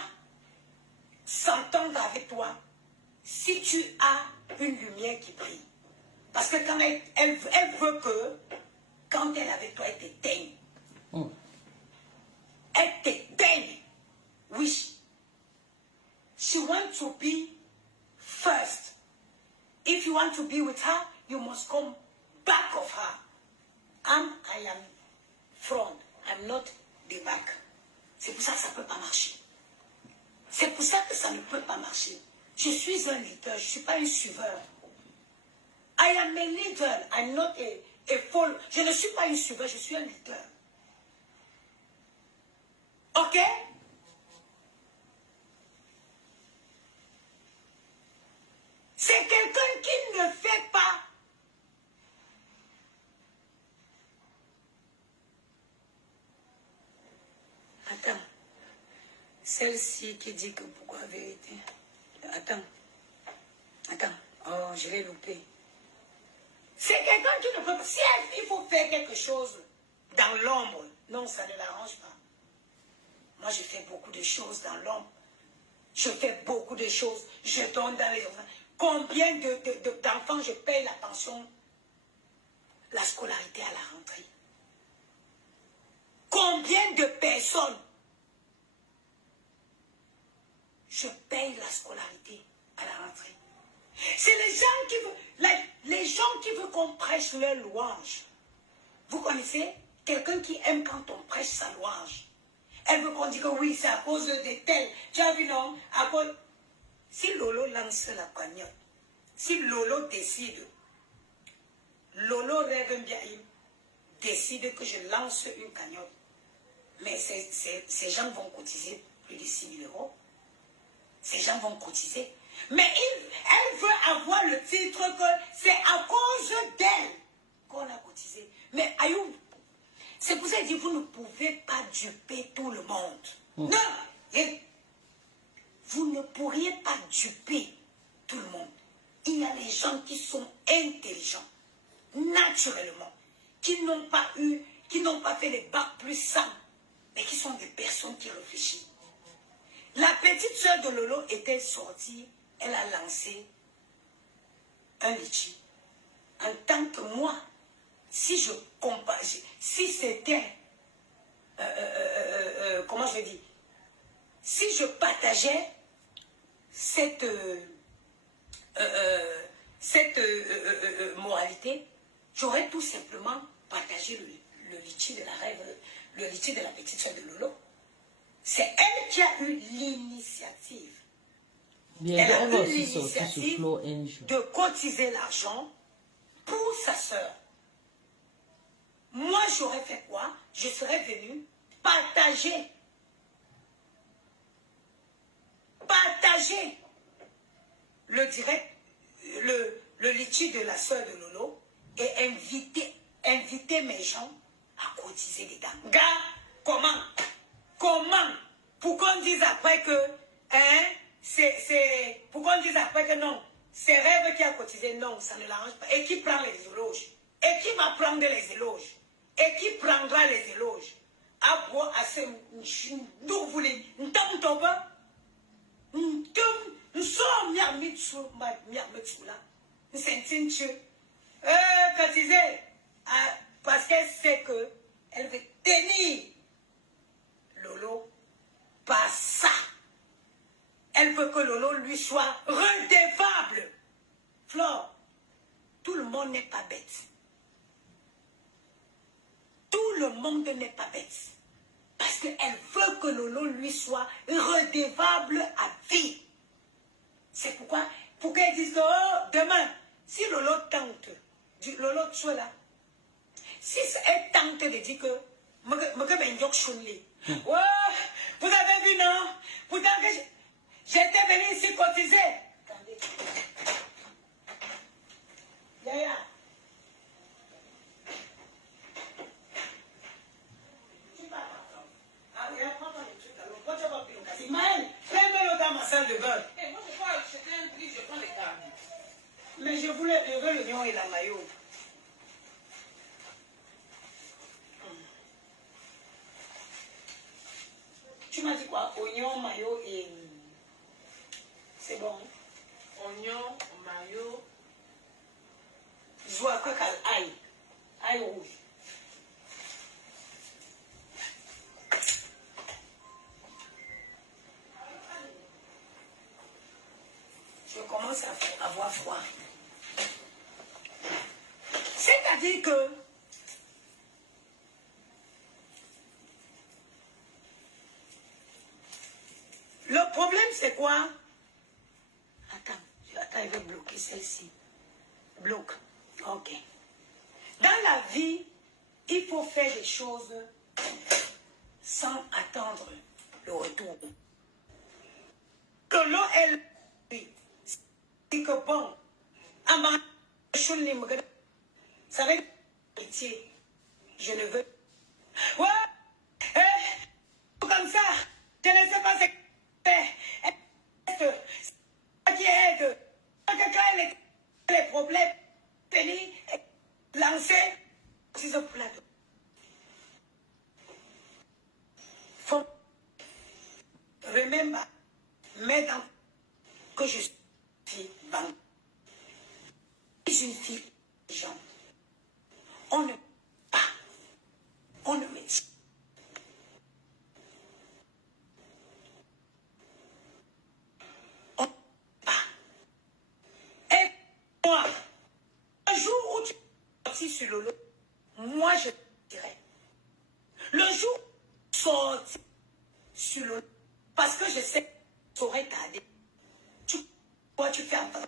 s'entendre avec toi si tu as une lumière qui brille. Parce que quand elle veut que, quand elle est avec toi, elle t'éteigne. Elle t'éteigne. Oui. She wants to be first. If you want to be with her, you must come back of her. I am front. I'm not the back. C'est pour ça que ça ne peut pas marcher. C'est pour ça que ça ne peut pas marcher. Je suis un leader, je ne suis pas un suiveur. I am a leader, I'm not a follower. Je ne suis pas un suiveur, je suis un leader. Ok? C'est quelqu'un qui ne fait pas. Attends. Celle-ci qui dit que pourquoi vérité? Attends. Attends. Oh, je l'ai loupé. C'est quelqu'un qui ne peut pas. Si il faut faire quelque chose dans l'ombre, non, ça ne l'arrange pas. Moi, je fais beaucoup de choses dans l'ombre. Je fais beaucoup de choses. Je donne dans les enfants. Combien d'enfants je paye la pension, la scolarité à la rentrée? Combien de personnes je paye la scolarité à la rentrée? C'est les gens qui veulent, les gens qui veulent qu'on prêche leur louange. Vous connaissez quelqu'un qui aime quand on prêche sa louange? Elle veut qu'on dise que oui, c'est à cause de tel. Tu as vu, non? À cause... Si Lolo lance la cagnotte, si Lolo décide, Lolo rêve bien, il décide que je lance une cagnotte, mais ces gens vont cotiser plus de 6 000 euros. Ces gens vont cotiser. Mais elle veut avoir le titre que c'est à cause d'elle qu'on a cotisé. Mais Ayoub, c'est pour ça que je dis, vous ne pouvez pas duper tout le monde. Non! Vous ne pourriez pas duper tout le monde. Il y a les gens qui sont intelligents, naturellement, qui n'ont pas fait les bacs plus 100, mais qui sont des personnes qui réfléchissent. La petite soeur de Lolo était sortie, elle a lancé un litchi. En tant que moi, si je compare, si c'était, comment je dis, si je partageais cette moralité, j'aurais tout simplement partagé le litchi de la rêve, le litchi de la petite soeur de Lolo. C'est elle qui a eu l'initiative. Elle a eu l'initiative de cotiser l'argent pour sa soeur. Moi, j'aurais fait quoi? Je serais venue partager le direct, le litchi de la soeur de Lolo et inviter mes gens à cotiser dedans. Gars, comment? Pour qu'on dise après que, pour qu'on dise après que non, c'est Rêve qui a cotisé, non, ça ne l'arrange pas. Et qui prend les éloges? Et qui va prendre les éloges? Et qui prendra les éloges? Abo assez nous voulez nous sommes parce qu'elle sait que elle veut tenir Lolo par ça. Elle veut que Lolo lui soit redevable. Flore, tout le monde n'est pas bête. Tout le monde n'est pas bête. Parce qu'elle veut que que Lolo lui soit redevable à vie. C'est pourquoi, pour qu'elle dise que oh, demain, si Lolo tente, Lolo tu es là, si elle tente de dire que ouais, vous avez vu, non? Pourtant que j'étais venu ici cotiser. Attendez. Yaya. Ismaël, fais-le dans ma salle de bain. Moi, je crois acheter un prix, je prends les cartes. Mais je voulais lever l'oignon et la maillot. Tu m'as dit quoi? Oignon, maillot et... C'est bon. Oignon, maillot. Joie quoi qu'elle aille. Aille rouge. Je commence à avoir froid. C'est-à-dire que le problème c'est quoi? Attends, il va bloquer celle-ci. Bloque. Ok. Dans la vie, il faut faire des choses sans attendre le retour. Que l'eau est c'est que bon, ça va être métier. Je ne veux. Ouais, comme ça, je ne sais pas ce que c'est. Qui aide. Quand elle est les problèmes, venir lancer sur ce plateau. Faut remember, mesdames, que je suis fille banque. Je suis une fille gens. On ne pas. On ne met on ne pas. Et moi, un jour où tu es sorti sur le lot, moi je dirais. Le jour où tu es sorti sur le lot, parce que je sais que tu aurais tardé. Tu fais un peu.